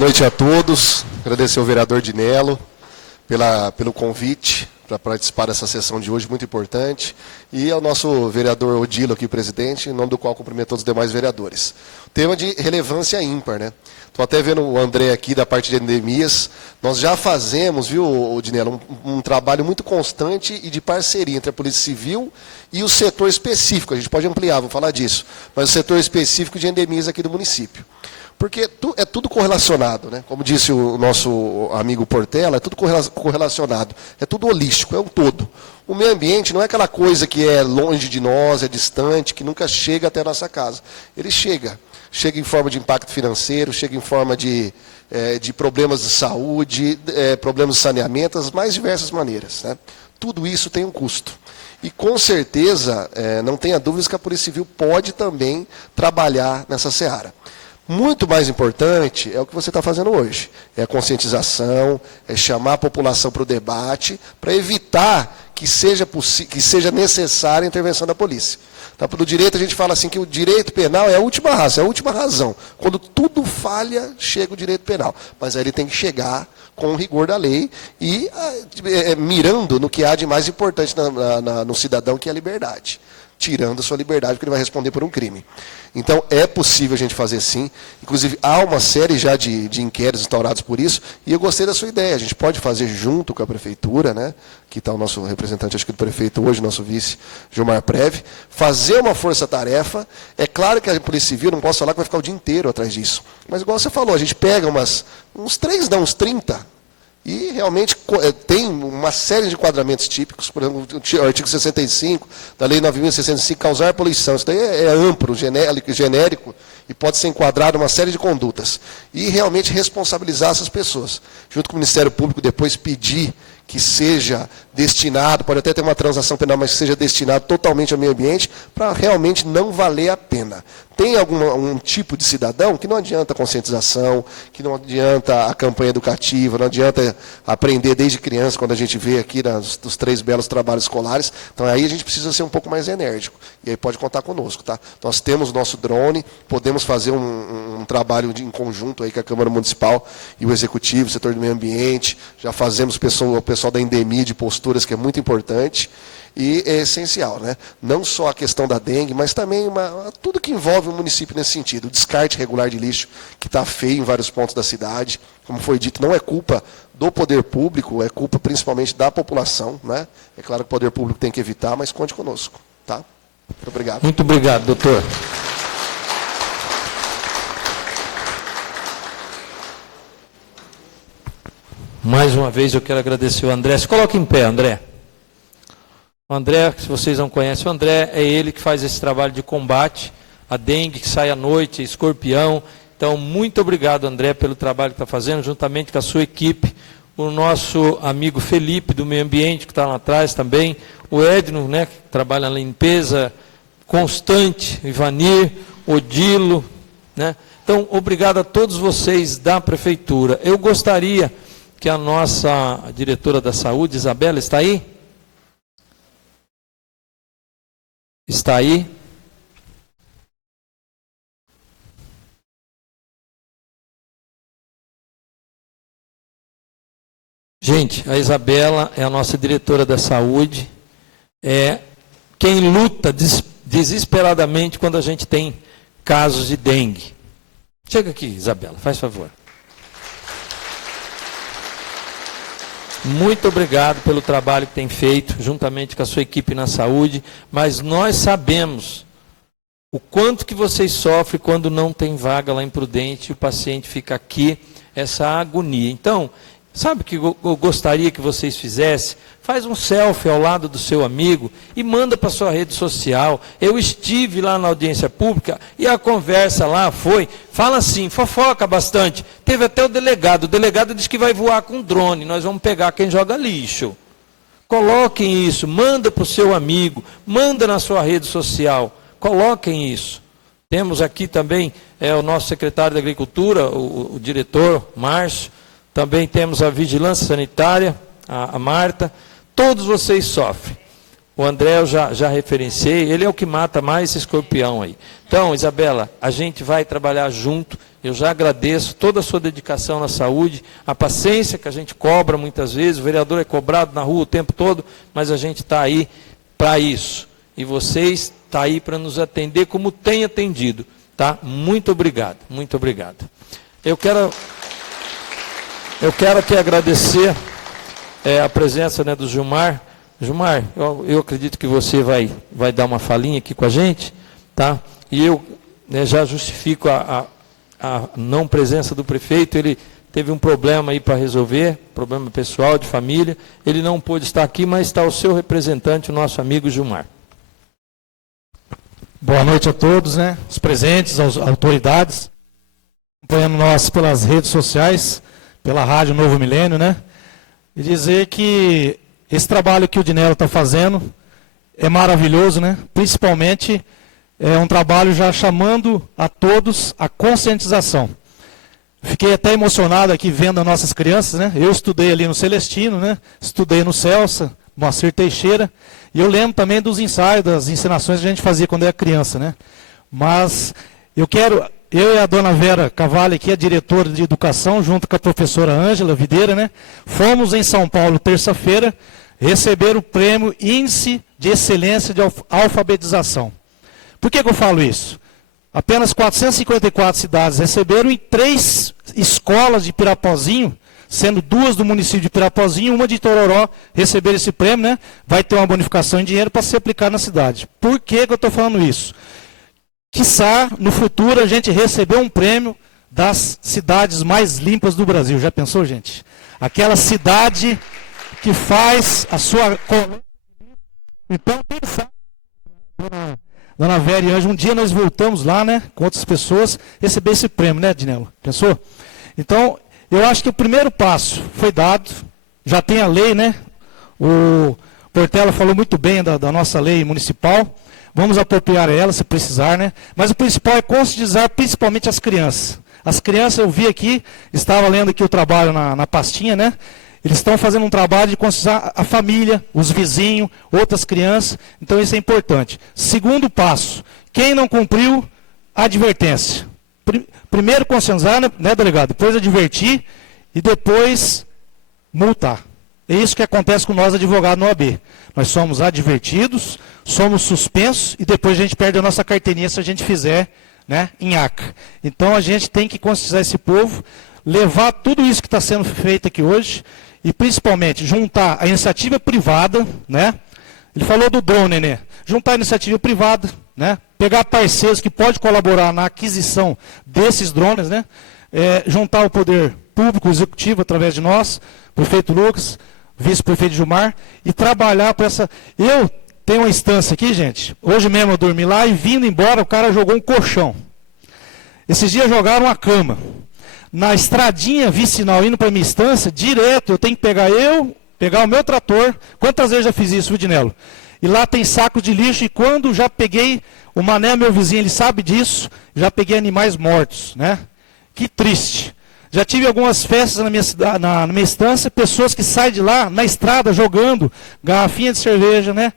noite a todos. Agradecer ao vereador Dinello pelo convite para participar dessa sessão de hoje, muito importante. E ao nosso vereador Odilo aqui, presidente, em nome do qual cumprimento todos os demais vereadores. Tema de relevância ímpar, né? Estou até vendo o André aqui da parte de endemias. Nós já fazemos, viu, Dinello, um trabalho muito constante e de parceria entre a Polícia Civil e o setor específico. A gente pode ampliar, vou falar disso. Mas o setor específico de endemias aqui do município. Porque é tudo correlacionado, né? Como disse o nosso amigo Portela, é tudo correlacionado, é tudo holístico, é um todo. O meio ambiente não é aquela coisa que é longe de nós, é distante, que nunca chega até a nossa casa. Ele chega em forma de impacto financeiro, chega em forma de problemas de saúde, problemas de saneamento, as mais diversas maneiras, né? Tudo isso tem um custo. E com certeza, não tenha dúvidas que a Polícia Civil pode também trabalhar nessa seara. Muito mais importante é o que você está fazendo hoje. É a conscientização, é chamar a população para o debate, para evitar que seja necessária a intervenção da polícia. Tá? No direito a gente fala assim que o direito penal é a última razão. Quando tudo falha, chega o direito penal. Mas aí ele tem que chegar com o rigor da lei e mirando no que há de mais importante no cidadão, que é a liberdade. Tirando a sua liberdade, porque ele vai responder por um crime. Então, é possível a gente fazer sim. Inclusive, há uma série já de inquéritos instaurados por isso, e eu gostei da sua ideia. A gente pode fazer junto com a prefeitura, né? Que está o nosso representante, acho que do prefeito hoje, nosso vice, Gilmar Preve, fazer uma força-tarefa. É claro que a Polícia Civil, não posso falar que vai ficar o dia inteiro atrás disso. Mas, igual você falou, a gente pega uns 30, e realmente tem uma série de enquadramentos típicos, por exemplo, o artigo 65 da Lei 9.065, causar poluição. Isso daí é amplo, genérico, e pode ser enquadrado uma série de condutas. E realmente responsabilizar essas pessoas. Junto com o Ministério Público, depois pedir que seja destinado, pode até ter uma transação penal, mas que seja destinado totalmente ao meio ambiente, para realmente não valer a pena. Tem algum tipo de cidadão que não adianta a conscientização, que não adianta a campanha educativa, não adianta aprender desde criança, quando a gente vê aqui dos 3 belos trabalhos escolares. Então aí a gente precisa ser um pouco mais enérgico. E aí pode contar conosco, tá? Nós temos o nosso drone, podemos fazer um trabalho em conjunto aí com a Câmara Municipal e o Executivo, o setor do meio ambiente. Já fazemos o pessoal da endemia de posturas, que é muito importante. E é essencial, né? Não só a questão da dengue, mas também tudo que envolve o município nesse sentido. O descarte regular de lixo, que está feio em vários pontos da cidade. Como foi dito, não é culpa do poder público, é culpa principalmente da população, né? É claro que o poder público tem que evitar, mas conte conosco, tá? Muito obrigado. Muito obrigado, doutor. Mais uma vez eu quero agradecer o André. Se coloque em pé, André. O André, se vocês não conhecem, o André é ele que faz esse trabalho de combate à dengue, que sai à noite, escorpião. Então, muito obrigado, André, pelo trabalho que está fazendo, juntamente com a sua equipe. O nosso amigo Felipe, do Meio Ambiente, que está lá atrás também. O Edno, né, que trabalha na limpeza constante. Ivanir, Odilo. Né? Então, obrigado a todos vocês da Prefeitura. Eu gostaria que a nossa diretora da Saúde, Isabela, está aí? Está aí? Gente, a Isabela é a nossa diretora da saúde, é quem luta desesperadamente quando a gente tem casos de dengue. Chega aqui, Isabela, faz favor. Muito obrigado pelo trabalho que tem feito, juntamente com a sua equipe na saúde, mas nós sabemos o quanto que vocês sofrem quando não tem vaga lá em Prudente e o paciente fica aqui, essa agonia. Então, sabe o que eu gostaria que vocês fizessem? Faz um selfie ao lado do seu amigo e manda para a sua rede social. Eu estive lá na audiência pública e a conversa lá foi, fala assim, fofoca bastante. Teve até o delegado disse que vai voar com drone, nós vamos pegar quem joga lixo. Coloquem isso, manda para o seu amigo, manda na sua rede social, coloquem isso. Temos aqui também o nosso secretário da Agricultura, o diretor, Márcio, também temos a Vigilância Sanitária, a Marta. Todos vocês sofrem. O André eu já referenciei, ele é o que mata mais esse escorpião aí. Então, Isabela, a gente vai trabalhar junto. Eu já agradeço toda a sua dedicação na saúde, a paciência que a gente cobra muitas vezes. O vereador é cobrado na rua o tempo todo, mas a gente está aí para isso. E vocês estão aí para nos atender como tem atendido. Tá? Muito obrigado, muito obrigado. Eu quero aqui agradecer a presença, né, do Gilmar. Gilmar, eu acredito que você vai dar uma falinha aqui com a gente, tá? E eu, né, já justifico a não presença do prefeito. Ele teve um problema aí para resolver, problema pessoal, de família. Ele não pôde estar aqui, mas está o seu representante, o nosso amigo Gilmar. Boa noite a todos, né? Os presentes, as autoridades, acompanhando nós pelas redes sociais, pela Rádio Novo Milênio, né? E dizer que esse trabalho que o Dinello está fazendo é maravilhoso, né? Principalmente é um trabalho já chamando a todos a conscientização. Fiquei até emocionado aqui vendo as nossas crianças, né? Eu estudei ali no Celestino, né? Estudei no Celsa, Moacir Teixeira, e eu lembro também dos ensaios, das encenações que a gente fazia quando era criança, né? Mas eu e a dona Vera Cavalli, que é diretora de educação, junto com a professora Ângela Videira, né? Fomos em São Paulo, terça-feira, receber o prêmio Índice de Excelência de Alfabetização. Por que eu falo isso? Apenas 454 cidades receberam e 3 escolas de Pirapozinho, sendo 2 do município de Pirapozinho, uma de Tororó, receberam esse prêmio, né? Vai ter uma bonificação em dinheiro para ser aplicado na cidade. Por que eu estou falando isso? Quiçá, no futuro, a gente receber um prêmio das cidades mais limpas do Brasil. Já pensou, gente? Aquela cidade que faz a sua... Então, quem sabe, dona Vera e Ângela, um dia nós voltamos lá, né, com outras pessoas, receber esse prêmio, né, Dinelo? Pensou? Então, eu acho que o primeiro passo foi dado, já tem a lei, né? O Portela falou muito bem da nossa lei municipal, vamos apropriar ela se precisar, né? Mas o principal é conscientizar principalmente as crianças. As crianças, eu vi aqui, estava lendo aqui o trabalho na pastinha, né? Eles estão fazendo um trabalho de conscientizar a família, os vizinhos, outras crianças. Então isso é importante. Segundo passo, quem não cumpriu, advertência. Primeiro conscientizar, né, delegado? Depois advertir e depois multar. É isso que acontece com nós advogados no OAB. Nós somos advertidos, somos suspensos e depois a gente perde a nossa carteirinha se a gente fizer, né, em aca. Então a gente tem que conscientizar esse povo, levar tudo isso que está sendo feito aqui hoje e principalmente juntar a iniciativa privada, né? Ele falou do drone, né? Juntar a iniciativa privada, né? Pegar parceiros que podem colaborar na aquisição desses drones, né? Juntar o poder público, executivo, através de nós, prefeito Lucas, vice-prefeito Gilmar, e trabalhar para essa... Eu tenho uma instância aqui, gente, hoje mesmo eu dormi lá e vindo embora o cara jogou um colchão. Esses dias jogaram uma cama. Na estradinha vicinal, indo para a minha instância, direto, eu tenho que pegar o meu trator. Quantas vezes já fiz isso, Vidinelo? E lá tem sacos de lixo, e quando já peguei, o Mané, meu vizinho, ele sabe disso, já peguei animais mortos, né? Que triste. Já tive algumas festas na minha instância, pessoas que saem de lá, na estrada, jogando garrafinha de cerveja, né?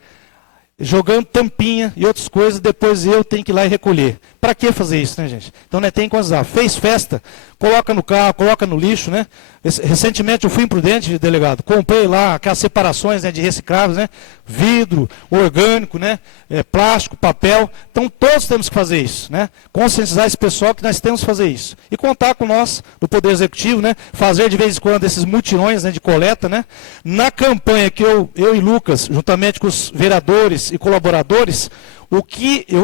Jogando tampinha e outras coisas, depois eu tenho que ir lá e recolher. Para que fazer isso, né, gente? Então, né, tem que conscientizar. Fez festa, coloca no carro, coloca no lixo, né? Recentemente eu fui imprudente, delegado, comprei lá aquelas separações, né, de recicláveis, né? Vidro, orgânico, né? Plástico, papel. Então, todos temos que fazer isso, né? Conscientizar esse pessoal que nós temos que fazer isso. E contar com nós, do Poder Executivo, né? Fazer de vez em quando esses mutirões, né, de coleta, né? Na campanha que eu e Lucas, juntamente com os vereadores e colaboradores,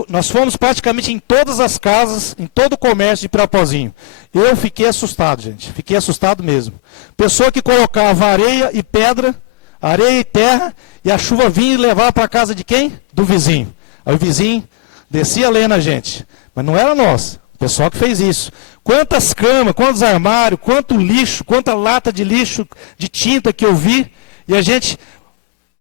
nós fomos praticamente em todas as casas, em todo o comércio de Pirapozinho. Eu fiquei assustado, gente. Fiquei assustado mesmo. Pessoa que colocava areia e pedra, areia e terra, e a chuva vinha e levava para a casa de quem? Do vizinho. Aí o vizinho descia a lenha na gente. Mas não era nós. O pessoal que fez isso. Quantas camas, quantos armários, quanto lixo, quanta lata de lixo, de tinta que eu vi. E a gente...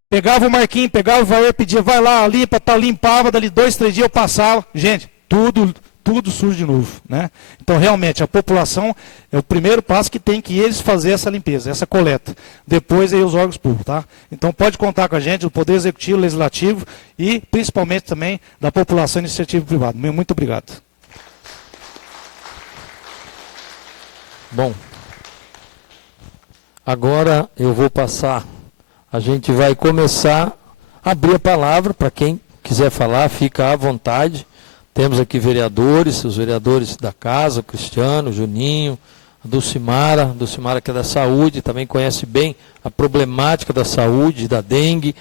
Pegava o Marquinhos, pegava o Valer, pedia, vai lá, limpa, tá, limpava, dali 2, 3 dias eu passava. Gente, tudo sujo de novo, né? Então, realmente, a população é o primeiro passo que tem que eles fazer essa limpeza, essa coleta. Depois, aí, os órgãos públicos, tá? Então, pode contar com a gente, o Poder Executivo, Legislativo e, principalmente, também da população e iniciativa privada. Muito obrigado. Bom, agora eu vou passar... A gente vai começar a abrir a palavra para quem quiser falar, fica à vontade. Temos aqui vereadores, os vereadores da casa, o Cristiano, o Juninho, a Dulcimara que é da saúde, também conhece bem a problemática da saúde, da dengue.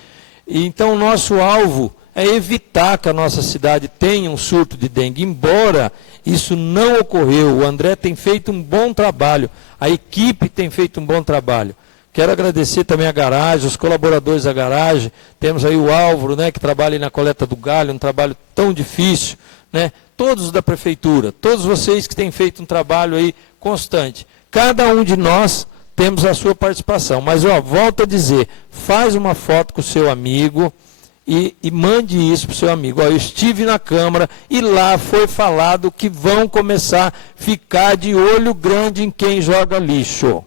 E, então, o nosso alvo é evitar que a nossa cidade tenha um surto de dengue, embora isso não ocorreu. O André tem feito um bom trabalho, a equipe tem feito um bom trabalho. Quero agradecer também a garagem, os colaboradores da garagem. Temos aí o Álvaro, né, que trabalha aí na coleta do galho, um trabalho tão difícil, né? Todos da prefeitura, todos vocês que têm feito um trabalho aí constante. Cada um de nós temos a sua participação. Mas, ó, volto a dizer, faz uma foto com o seu amigo e mande isso para o seu amigo. Ó, eu estive na Câmara e lá foi falado que vão começar a ficar de olho grande em quem joga lixo.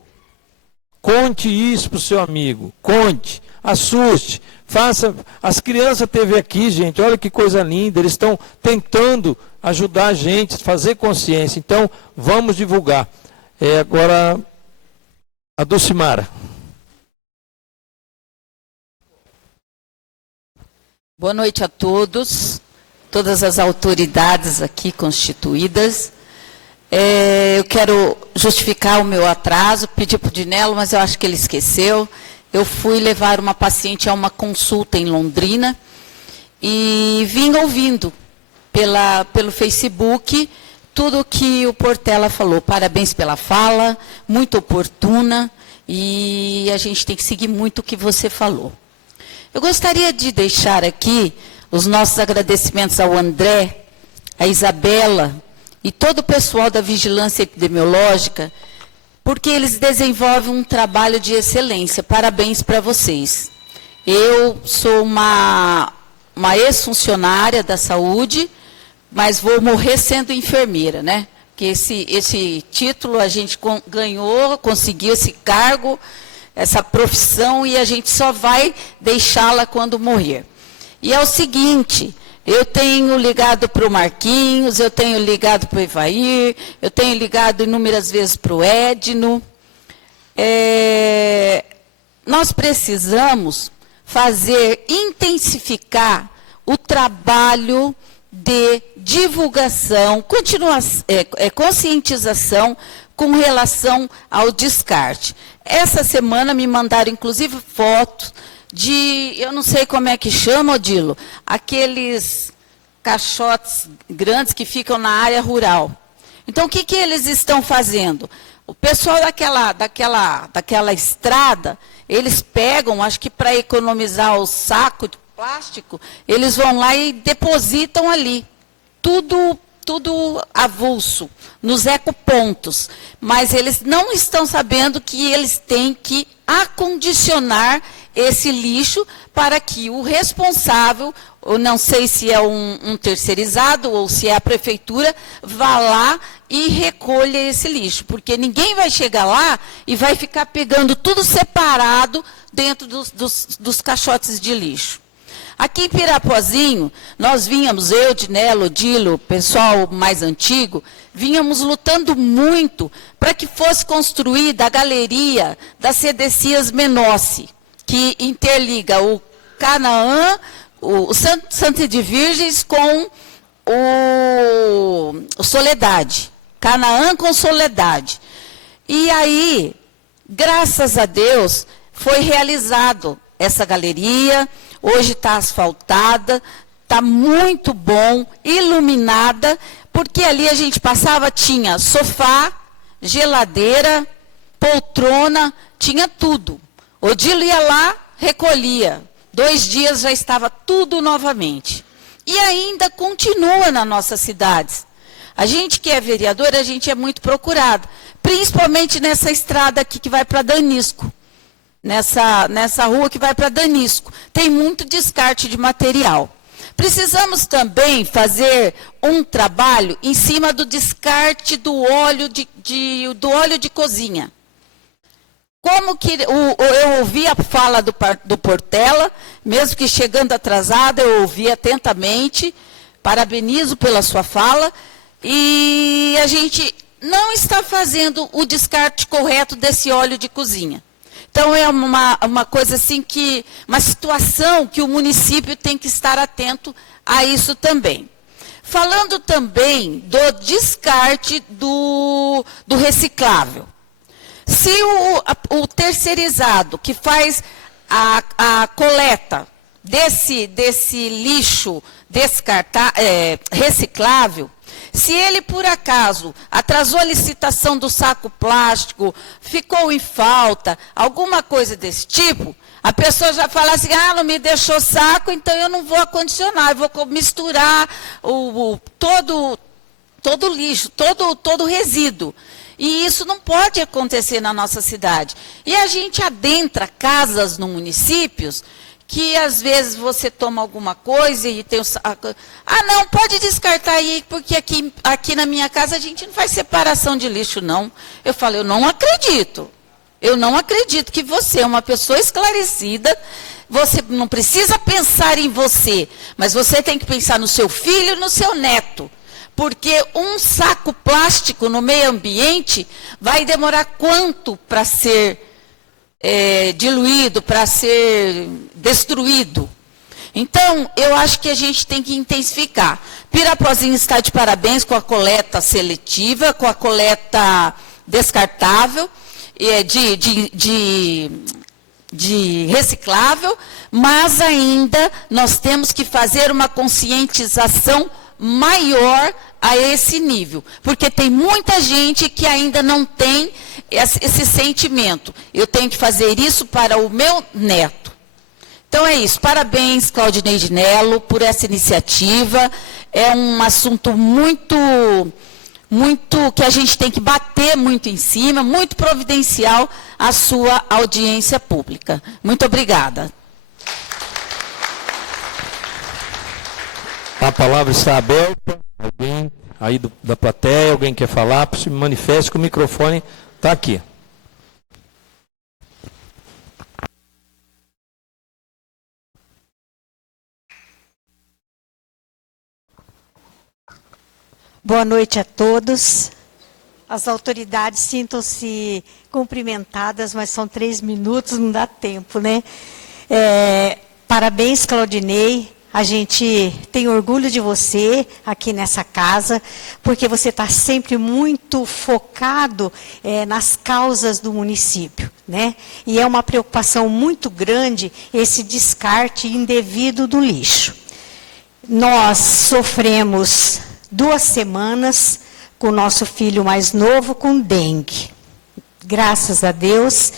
Conte isso para o seu amigo, conte, assuste, faça. As crianças teve aqui, gente, olha que coisa linda, eles estão tentando ajudar a gente, fazer consciência. Então, vamos divulgar. Agora, a Dulcimara. Boa noite a todos, todas as autoridades aqui constituídas. Eu quero justificar o meu atraso, pedir para o Dinello, mas eu acho que ele esqueceu. Eu fui levar uma paciente a uma consulta em Londrina e vim ouvindo pelo Facebook tudo o que o Portela falou. Parabéns pela fala, muito oportuna, e a gente tem que seguir muito o que você falou. Eu gostaria de deixar aqui os nossos agradecimentos ao André, à Isabela e todo o pessoal da Vigilância Epidemiológica, porque eles desenvolvem um trabalho de excelência. Parabéns para vocês. Eu sou uma ex-funcionária da saúde, mas vou morrer sendo enfermeira, né? Porque esse título a gente ganhou, conseguiu esse cargo, essa profissão, e a gente só vai deixá-la quando morrer. E é o seguinte, eu tenho ligado para o Marquinhos, eu tenho ligado para o Evair, eu tenho ligado inúmeras vezes para o Edno. Nós precisamos intensificar o trabalho de divulgação, conscientização com relação ao descarte. Essa semana me mandaram, inclusive, fotos de, eu não sei como é que chama, Odilo, aqueles caixotes grandes que ficam na área rural. Então, o que eles estão fazendo? O pessoal daquela estrada, eles pegam, acho que para economizar o saco de plástico, eles vão lá e depositam ali. Tudo avulso, nos ecopontos. Mas eles não estão sabendo que eles têm que acondicionar esse lixo para que o responsável, ou não sei se é um terceirizado ou se é a prefeitura, vá lá e recolha esse lixo. Porque ninguém vai chegar lá e vai ficar pegando tudo separado dentro dos caixotes de lixo. Aqui em Pirapozinho, nós vínhamos, eu, Dinello, Odilo, pessoal mais antigo, vínhamos lutando muito para que fosse construída a galeria das Cedecias Menossi, que interliga o Canaã, o Santa de Virgens com o Soledade. Canaã com Soledade. E aí, graças a Deus, foi realizado essa galeria. Hoje está asfaltada, está muito bom, iluminada, porque ali a gente passava, tinha sofá, geladeira, poltrona, tinha tudo. Odilo ia lá, recolhia. 2 dias já estava tudo novamente. E ainda continua nas nossas cidades. A gente que é vereador, a gente é muito procurado, principalmente nessa estrada aqui que vai para Danisco. Nessa rua que vai para Danisco. Tem muito descarte de material. Precisamos também fazer um trabalho em cima do descarte do óleo de cozinha. Como que eu ouvi a fala do Portela, mesmo que chegando atrasada, eu ouvi atentamente, parabenizo pela sua fala, e a gente não está fazendo o descarte correto desse óleo de cozinha. Então, é uma coisa assim uma situação que o município tem que estar atento a isso também. Falando também do descarte do reciclável. Se o terceirizado que faz a coleta desse lixo reciclável, se ele, por acaso, atrasou a licitação do saco plástico, ficou em falta, alguma coisa desse tipo, a pessoa já fala assim, não me deixou saco, então eu não vou acondicionar, eu vou misturar todo o lixo, todo o resíduo. E isso não pode acontecer na nossa cidade. E a gente adentra casas no municípios que às vezes você toma alguma coisa e tem o saco. Ah, não, pode descartar aí, porque aqui na minha casa a gente não faz separação de lixo, não. Eu falo, eu não acredito. Eu não acredito que você é uma pessoa esclarecida. Você não precisa pensar em você, mas você tem que pensar no seu filho e no seu neto. Porque um saco plástico no meio ambiente vai demorar quanto para ser diluído, para ser destruído? Então, eu acho que a gente tem que intensificar. Pirapozinho está de parabéns com a coleta seletiva, com a coleta descartável, de reciclável, mas ainda nós temos que fazer uma conscientização maior a esse nível, porque tem muita gente que ainda não tem esse sentimento. Eu tenho que fazer isso para o meu neto. Então é isso. Parabéns, Claudineide Nelo, por essa iniciativa. É um assunto muito que a gente tem que bater muito em cima, muito providencial a sua audiência pública. Muito obrigada. A palavra está aberta. Alguém aí da plateia, alguém quer falar? Se manifeste, que o microfone está aqui. Boa noite a todos. As autoridades sintam-se cumprimentadas, mas são 3 minutos, não dá tempo, né? Parabéns, Claudinei. A gente tem orgulho de você aqui nessa casa, porque você está sempre muito focado nas causas do município, né? E é uma preocupação muito grande esse descarte indevido do lixo. Nós sofremos 2 semanas com o nosso filho mais novo com dengue. Graças a Deus,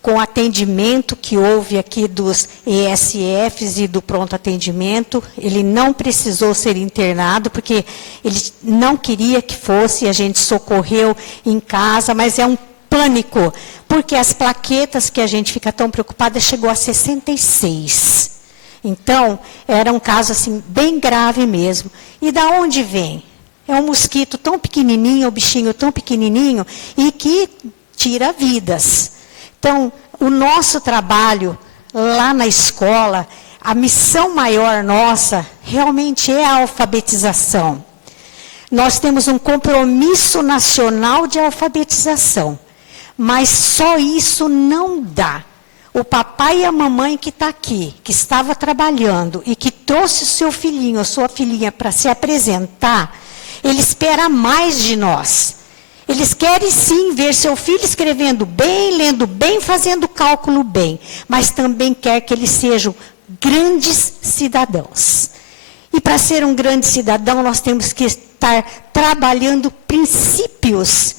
com o atendimento que houve aqui dos ESFs e do pronto atendimento, ele não precisou ser internado, porque ele não queria que fosse, a gente socorreu em casa, mas é um pânico, porque as plaquetas que a gente fica tão preocupada chegou a 66. Então, era um caso assim, bem grave mesmo. E da onde vem? É um mosquito tão pequenininho, um bichinho tão pequenininho, e que tira vidas. Então, o nosso trabalho lá na escola, a missão maior nossa, realmente é a alfabetização. Nós temos um compromisso nacional de alfabetização, mas só isso não dá. O papai e a mamãe que está aqui, que estava trabalhando e que trouxe o seu filhinho, a sua filhinha para se apresentar, ele espera mais de nós. Eles querem sim ver seu filho escrevendo bem, lendo bem, fazendo cálculo bem, mas também quer que eles sejam grandes cidadãos. E para ser um grande cidadão, nós temos que estar trabalhando princípios.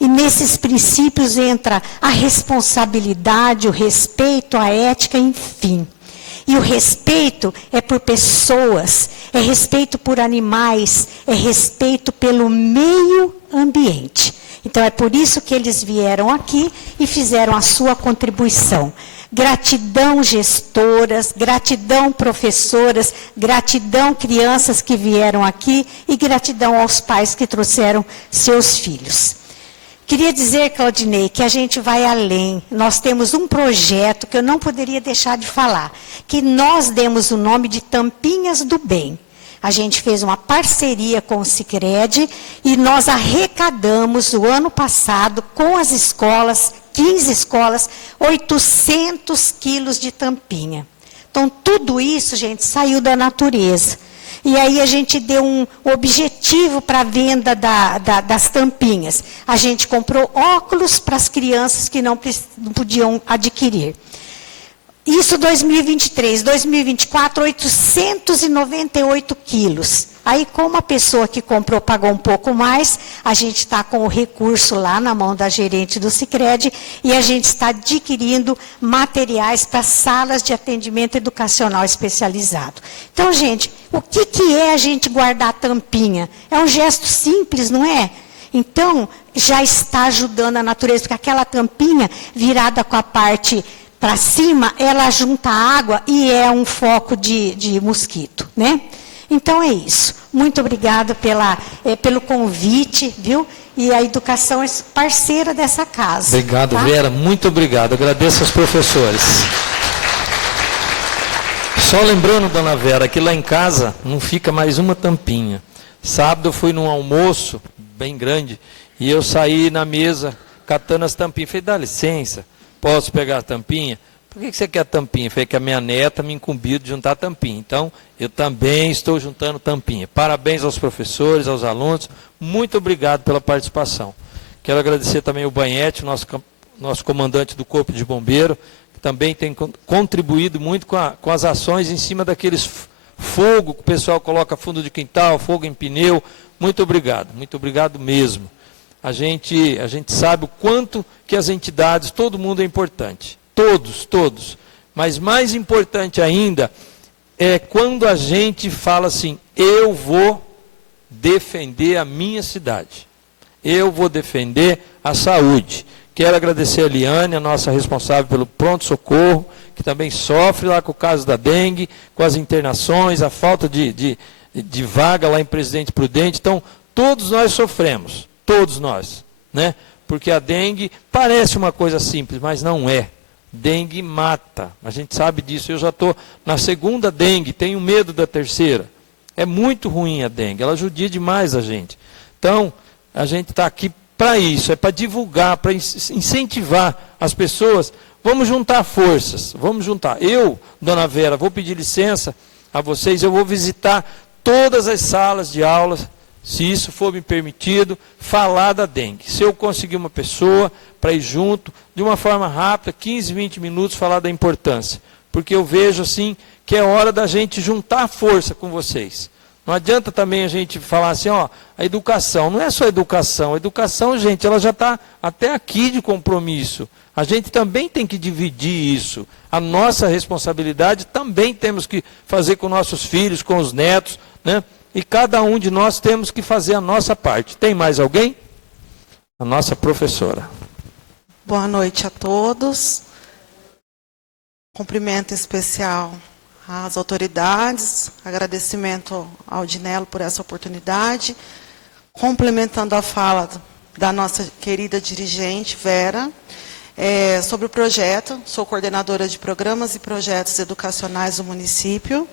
E nesses princípios entra a responsabilidade, o respeito, a ética, enfim. E o respeito é por pessoas, é respeito por animais, é respeito pelo meio ambiente. Então é por isso que eles vieram aqui e fizeram a sua contribuição. Gratidão gestoras, gratidão professoras, gratidão crianças que vieram aqui e gratidão aos pais que trouxeram seus filhos. Queria dizer, Claudinei, que a gente vai além. Nós temos um projeto que eu não poderia deixar de falar, que nós demos o nome de Tampinhas do Bem. A gente fez uma parceria com o Sicredi e nós arrecadamos o ano passado com as escolas, 15 escolas, 800 quilos de tampinha. Então, tudo isso, gente, saiu da natureza. E aí a gente deu um objetivo para a venda das tampinhas. A gente comprou óculos para as crianças que não podiam adquirir. Isso 2023, 2024, 898 quilos. Aí, como a pessoa que comprou pagou um pouco mais, a gente está com o recurso lá na mão da gerente do Sicredi e a gente está adquirindo materiais para salas de atendimento educacional especializado. Então, gente, o que é a gente guardar a tampinha? É um gesto simples, não é? Então, já está ajudando a natureza, porque aquela tampinha virada com a parte para cima, ela junta água e é um foco de mosquito, né? Então é isso. Muito obrigada pelo convite, viu? E a educação é parceira dessa casa. Obrigado, tá? Vera. Muito obrigado. Agradeço aos professores. Só lembrando, dona Vera, que lá em casa não fica mais uma tampinha. Sábado eu fui num almoço bem grande e eu saí na mesa catando as tampinhas. Falei, dá licença, posso pegar a tampinha? Por que você quer a tampinha? Falei que a minha neta me incumbiu de juntar tampinha. Então, eu também estou juntando tampinha. Parabéns aos professores, aos alunos. Muito obrigado pela participação. Quero agradecer também o Banhete, nosso comandante do Corpo de Bombeiro, que também tem contribuído muito com as ações em cima daqueles fogo que o pessoal coloca fundo de quintal, fogo em pneu. Muito obrigado mesmo. A gente sabe o quanto que as entidades, todo mundo é importante. Todos. Mas mais importante ainda é quando a gente fala assim, eu vou defender a minha cidade. Eu vou defender a saúde. Quero agradecer a Eliane, a nossa responsável pelo pronto-socorro, que também sofre lá com o caso da dengue, com as internações, a falta de vaga lá em Presidente Prudente. Então, todos nós sofremos, todos nós, né? Porque a dengue parece uma coisa simples, mas não é. Dengue mata, a gente sabe disso. Eu já estou na segunda dengue, tenho medo da terceira. É muito ruim a dengue, ela judia demais a gente. Então, a gente está aqui para isso, é para divulgar, para incentivar as pessoas. Vamos juntar forças, vamos juntar. Eu, dona Vera, vou pedir licença a vocês, eu vou visitar todas as salas de aulas, se isso for me permitido, falar da dengue. Se eu conseguir uma pessoa para ir junto, de uma forma rápida, 15, 20 minutos, falar da importância. Porque eu vejo assim que é hora da gente juntar força com vocês. Não adianta também a gente falar assim, ó, a educação, não é só educação. A educação, gente, ela já está até aqui de compromisso. A gente também tem que dividir isso. A nossa responsabilidade também temos que fazer com nossos filhos, com os netos, né? E cada um de nós temos que fazer a nossa parte. Tem mais alguém? A nossa professora. Boa noite a todos. Cumprimento especial às autoridades, agradecimento ao Dinello por essa oportunidade, complementando a fala da nossa querida dirigente, Vera, sobre o projeto. Sou coordenadora de programas e projetos educacionais do município.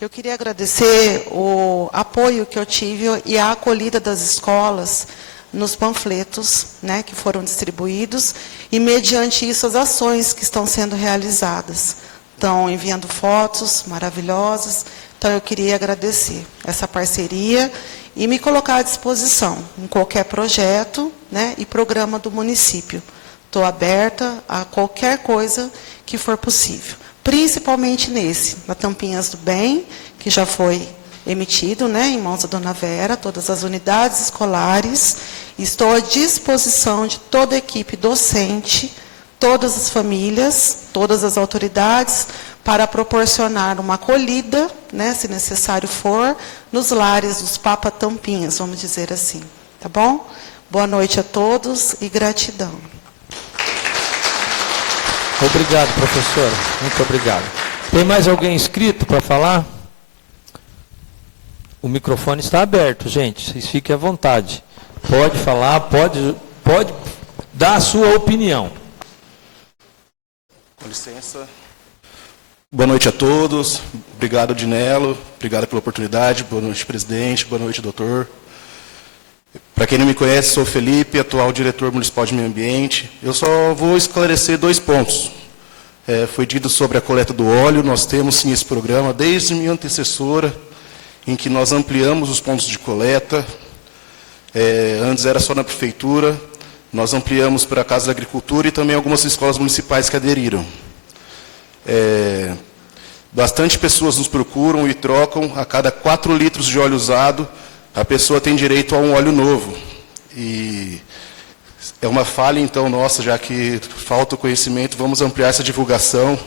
Eu queria agradecer o apoio que eu tive e a acolhida das escolas nos panfletos, né, que foram distribuídos, e mediante isso as ações que estão sendo realizadas. Estão enviando fotos maravilhosas. Então eu queria agradecer essa parceria e me colocar à disposição em qualquer projeto, né, e programa do município. Estou aberta a qualquer coisa que for possível. Principalmente nesse, na Tampinhas do Bem, que já foi emitido, né, em mãos da dona Vera, todas as unidades escolares. Estou à disposição de toda a equipe docente, todas as famílias, todas as autoridades, para proporcionar uma acolhida, né, se necessário for, nos lares dos Papa Tampinhas, vamos dizer assim. Tá bom? Boa noite a todos e gratidão. Obrigado, professora. Muito obrigado. Tem mais alguém inscrito para falar? O microfone está aberto, gente. Vocês fiquem à vontade. Pode falar, pode dar a sua opinião. Com licença. Boa noite a todos. Obrigado, Dinello. Obrigado pela oportunidade. Boa noite, presidente. Boa noite, doutor. Para quem não me conhece, sou Felipe, atual diretor municipal de meio ambiente. Eu só vou esclarecer 2 pontos. Foi dito sobre a coleta do óleo. Nós temos, sim, esse programa desde minha antecessora, em que nós ampliamos os pontos de coleta. Antes era só na prefeitura. Nós ampliamos para a Casa da Agricultura e também algumas escolas municipais que aderiram. Bastante pessoas nos procuram e trocam. A cada 4 litros de óleo usado, a pessoa tem direito a um óleo novo. E é uma falha, então, nossa, já que falta o conhecimento, vamos ampliar essa divulgação.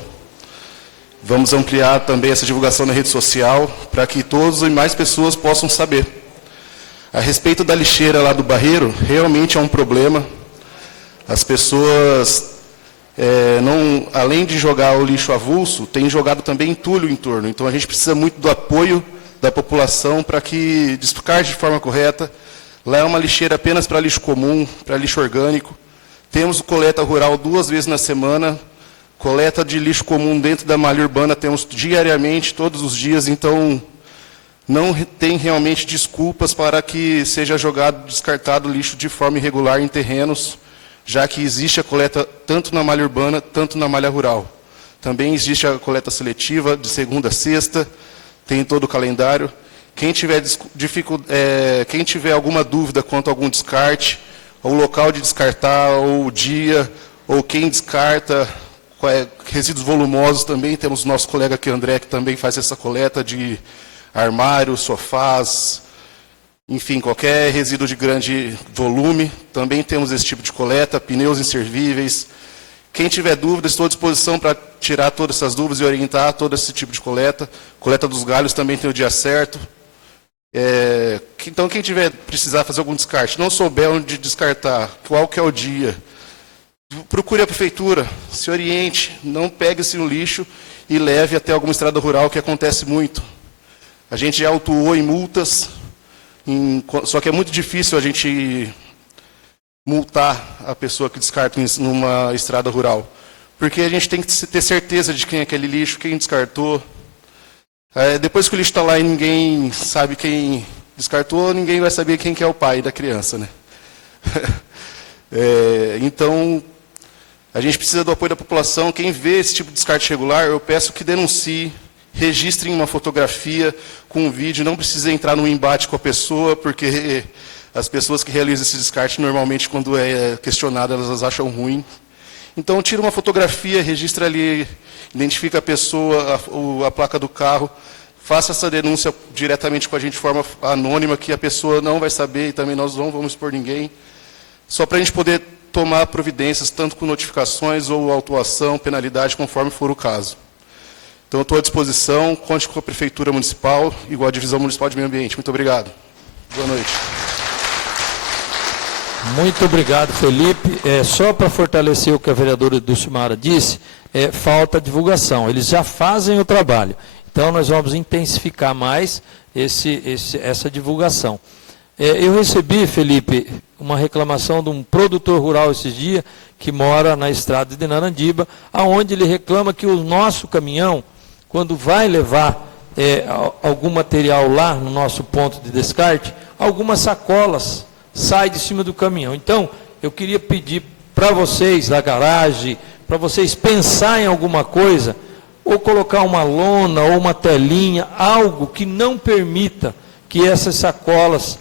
Vamos ampliar também essa divulgação na rede social, para que todos e mais pessoas possam saber. A respeito da lixeira lá do Barreiro, realmente é um problema. As pessoas além de jogar o lixo avulso, tem jogado também entulho em torno. Então a gente precisa muito do apoio da população para que descarte de forma correta. Lá é uma lixeira apenas para lixo comum, para lixo orgânico. Temos coleta rural 2 vezes na semana. Coleta de lixo comum dentro da malha urbana temos diariamente, todos os dias. Então, não tem realmente desculpas para que seja jogado, descartado lixo de forma irregular em terrenos, já que existe a coleta tanto na malha urbana, tanto na malha rural. Também existe a coleta seletiva de segunda a sexta, tem todo o calendário. Quem tiver alguma dúvida quanto a algum descarte, ou o local de descartar, ou o dia, ou quem descarta, resíduos volumosos também, temos o nosso colega aqui, André, que também faz essa coleta de armários, sofás, enfim, qualquer resíduo de grande volume, também temos esse tipo de coleta, pneus inservíveis. Quem tiver dúvidas, estou à disposição para tirar todas essas dúvidas e orientar todo esse tipo de coleta. Coleta dos galhos também tem o dia certo. Então, quem precisar fazer algum descarte, não souber onde descartar, qual que é o dia, procure a prefeitura, se oriente, não pegue esse lixo e leve até alguma estrada rural, que acontece muito. A gente já autuou em multas, só que é muito difícil a gente multar a pessoa que descarta numa estrada rural, porque a gente tem que ter certeza de quem é aquele lixo, quem descartou. Depois que o lixo está lá e ninguém sabe quem descartou, ninguém vai saber quem que é o pai da criança, né? Então, a gente precisa do apoio da população. Quem vê esse tipo de descarte regular, eu peço que denuncie, registrem uma fotografia com um vídeo, não precisa entrar num embate com a pessoa, porque as pessoas que realizam esse descarte, normalmente, quando é questionado, elas acham ruim. Então, tira uma fotografia, registra ali, identifica a pessoa, a placa do carro, faça essa denúncia diretamente com a gente de forma anônima, que a pessoa não vai saber e também nós não vamos expor ninguém, só para a gente poder tomar providências, tanto com notificações ou autuação, penalidade, conforme for o caso. Então, eu estou à disposição, conte com a Prefeitura Municipal, igual a Divisão Municipal de Meio Ambiente. Muito obrigado. Boa noite. Muito obrigado, Felipe. Só para fortalecer o que a vereadora Dulcimara disse, falta divulgação. Eles já fazem o trabalho. Então, nós vamos intensificar mais essa divulgação. Eu recebi, Felipe, uma reclamação de um produtor rural esses dias, que mora na estrada de Narandiba, aonde ele reclama que o nosso caminhão, quando vai levar algum material lá no nosso ponto de descarte, algumas sacolas saem de cima do caminhão. Então, eu queria pedir para vocês da garagem, para vocês pensarem em alguma coisa, ou colocar uma lona ou uma telinha, algo que não permita que essas sacolas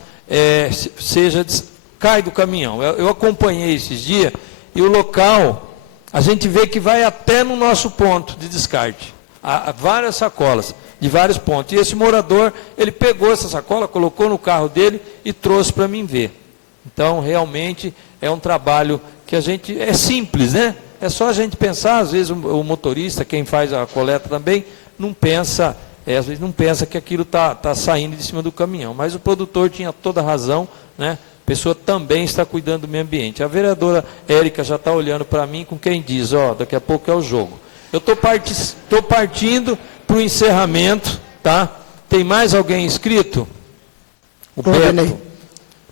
cai do caminhão. Eu acompanhei esses dias e o local, a gente vê que vai até no nosso ponto de descarte. Há várias sacolas de vários pontos. E esse morador, ele pegou essa sacola, colocou no carro dele e trouxe para mim ver. Então, realmente, é um trabalho que a gente... É simples, né? É só a gente pensar, às vezes o motorista, quem faz a coleta também, não pensa... às vezes não pensa que aquilo está saindo de cima do caminhão. Mas o produtor tinha toda a razão, né? A pessoa também está cuidando do meio ambiente. A vereadora Érica já está olhando para mim com quem diz, daqui a pouco é o jogo. Eu estou partindo para o encerramento, tá? Tem mais alguém inscrito? O Beto.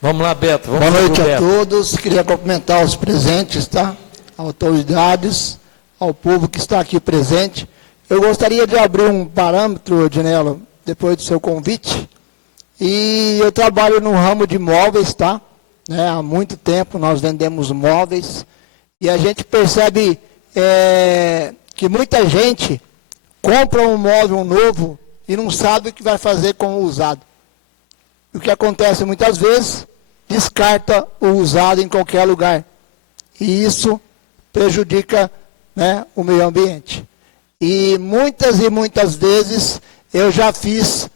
Vamos lá, Beto. Boa noite a todos. Queria cumprimentar os presentes, tá? Autoridades, ao povo que está aqui presente. Eu gostaria de abrir um parâmetro, Odinelo, depois do seu convite. E eu trabalho no ramo de móveis, tá? Há muito tempo nós vendemos móveis. E a gente percebe que muita gente compra um móvel novo e não sabe o que vai fazer com o usado. O que acontece muitas vezes, descarta o usado em qualquer lugar. E isso prejudica, né, o meio ambiente. E muitas vezes eu já fiz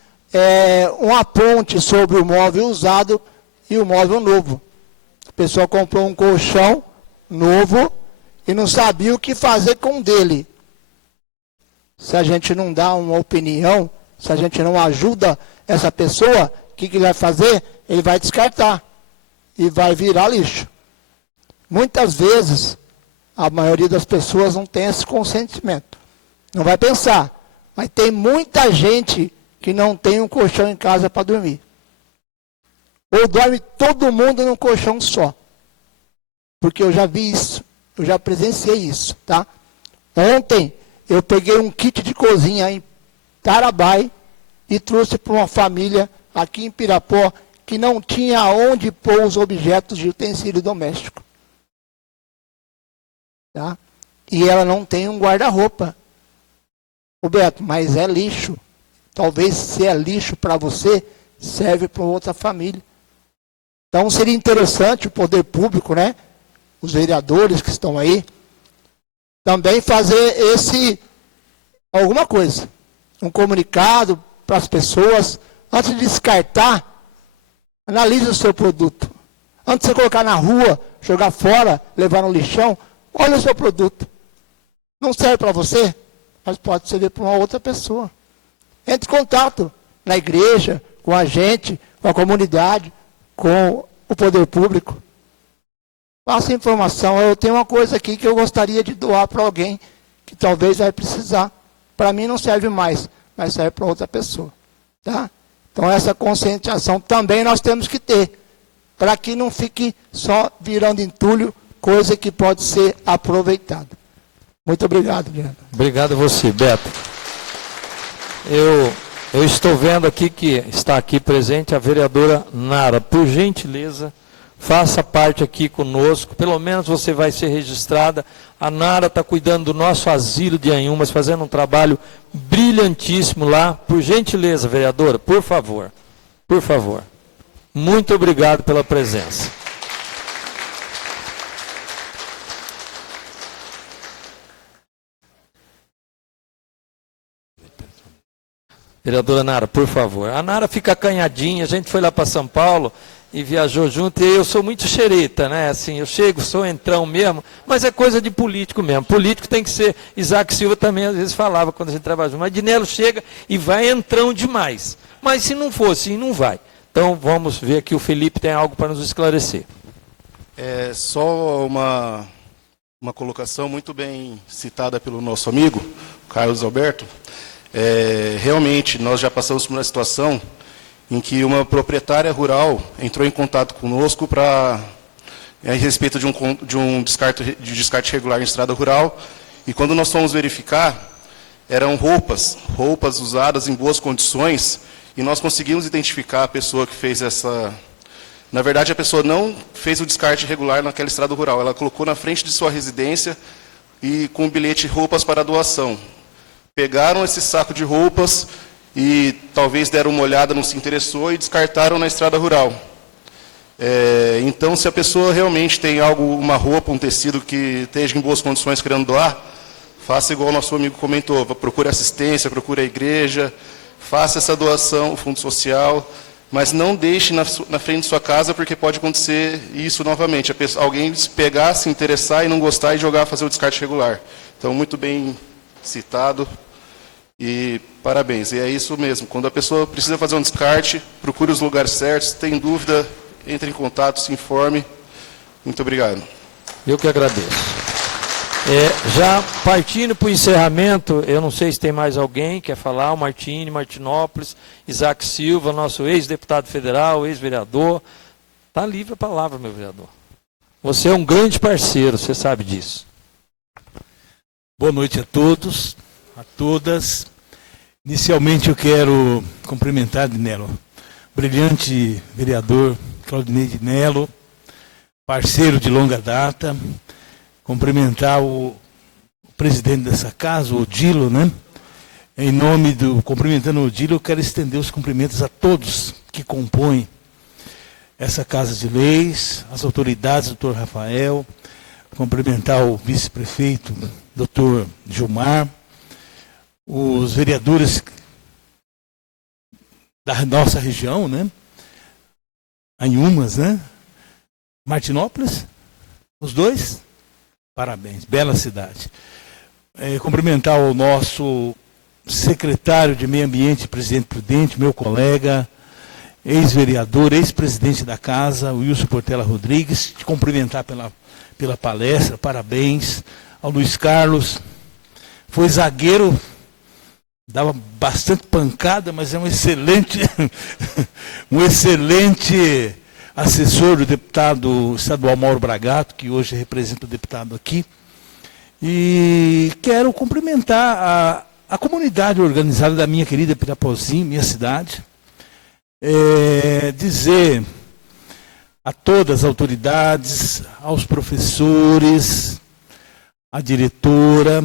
uma ponte sobre o móvel usado e o móvel novo. A pessoa comprou um colchão novo e não sabia o que fazer com o dele. Se a gente não dá uma opinião, se a gente não ajuda essa pessoa, o que ele vai fazer? Ele vai descartar e vai virar lixo. Muitas vezes A maioria das pessoas não tem esse consentimento. Não vai pensar. Mas tem muita gente que não tem um colchão em casa para dormir. Ou dorme todo mundo num colchão só. Porque eu já vi isso. Eu já presenciei isso, tá? Ontem eu peguei um kit de cozinha em Tarabai e trouxe para uma família aqui em Pirapó que não tinha onde pôr os objetos de utensílio doméstico. Tá? E ela não tem um guarda-roupa. Roberto, mas é lixo. Talvez se é lixo para você, serve para outra família. Então seria interessante o poder público, né? Os vereadores que estão aí, também fazer alguma coisa. Um comunicado para as pessoas, antes de descartar, analise o seu produto. Antes de você colocar na rua, jogar fora, levar no lixão, olha o seu produto. Não serve para você, mas pode servir para uma outra pessoa. Entre em contato na igreja, com a gente, com a comunidade, com o poder público. Passa informação. Eu tenho uma coisa aqui que eu gostaria de doar para alguém que talvez vai precisar. Para mim não serve mais, mas serve para outra pessoa. Tá? Então essa conscientização também nós temos que ter, para que não fique só virando entulho, coisa que pode ser aproveitada. Muito obrigado, Diana. Obrigado a você, Beto. Eu estou vendo aqui que está aqui presente a vereadora Nara. Por gentileza, faça parte aqui conosco, pelo menos você vai ser registrada. A Nara está cuidando do nosso asilo de Anhumas, fazendo um trabalho brilhantíssimo lá. Por gentileza, vereadora, por favor. Por favor. Muito obrigado pela presença. Vereadora Nara, por favor. A Nara fica acanhadinha, a gente foi lá para São Paulo e viajou junto, e eu sou muito xereta, né? Assim, eu chego, sou entrão mesmo, mas é coisa de político mesmo. Político tem que ser, Isaac Silva também às vezes falava quando a gente trabalha junto, mas Dinelo chega e vai entrão demais. Mas se não for assim, não vai. Então vamos ver aqui, o Felipe tem algo para nos esclarecer. É só uma colocação muito bem citada pelo nosso amigo, Carlos Alberto. Realmente, nós já passamos por uma situação em que uma proprietária rural entrou em contato conosco a respeito de um descarte regular em estrada rural, e quando nós fomos verificar, eram roupas usadas em boas condições, e nós conseguimos identificar a pessoa que fez essa... Na verdade, a pessoa não fez o descarte regular naquela estrada rural, ela colocou na frente de sua residência e com um bilhete roupas para doação. Pegaram esse saco de roupas e talvez deram uma olhada, não se interessou e descartaram na estrada rural. Então, se a pessoa realmente tem uma roupa, um tecido que esteja em boas condições querendo doar, faça igual o nosso amigo comentou, procure assistência, procure a igreja, faça essa doação, o fundo social, mas não deixe na frente de sua casa, porque pode acontecer isso novamente. Alguém se pegar, se interessar e não gostar e jogar, fazer o descarte regular. Então, muito bem citado. E parabéns, e é isso mesmo, quando a pessoa precisa fazer um descarte, procure os lugares certos, tem dúvida, entre em contato, se informe. Muito obrigado. Eu que agradeço. Já partindo para o encerramento, eu não sei se tem mais alguém que quer falar, o Martinópolis, Isaac Silva, nosso ex-deputado federal, ex-vereador. Está livre a palavra, meu vereador. Você é um grande parceiro, você sabe disso. Boa noite a todos. A todas. Inicialmente eu quero cumprimentar Dinelo, brilhante vereador Claudinei Dinelo, parceiro de longa data, cumprimentar o presidente dessa casa, o Odilo, né? Cumprimentando o Odilo, eu quero estender os cumprimentos a todos que compõem essa Casa de Leis, as autoridades, doutor Rafael, cumprimentar o vice-prefeito, doutor Gilmar, os vereadores da nossa região, né? Anhumas, né? Martinópolis, os dois, parabéns, bela cidade. Cumprimentar o nosso secretário de Meio Ambiente, presidente Prudente, meu colega, ex-vereador, ex-presidente da casa, Wilson Portela Rodrigues, te cumprimentar pela palestra, parabéns. Ao Luiz Carlos, foi zagueiro, dava bastante pancada, mas é um excelente assessor do deputado estadual Mauro Bragato, que hoje representa o deputado aqui. E quero cumprimentar a comunidade organizada da minha querida Pirapozinho, minha cidade. Dizer a todas as autoridades, aos professores, à diretora,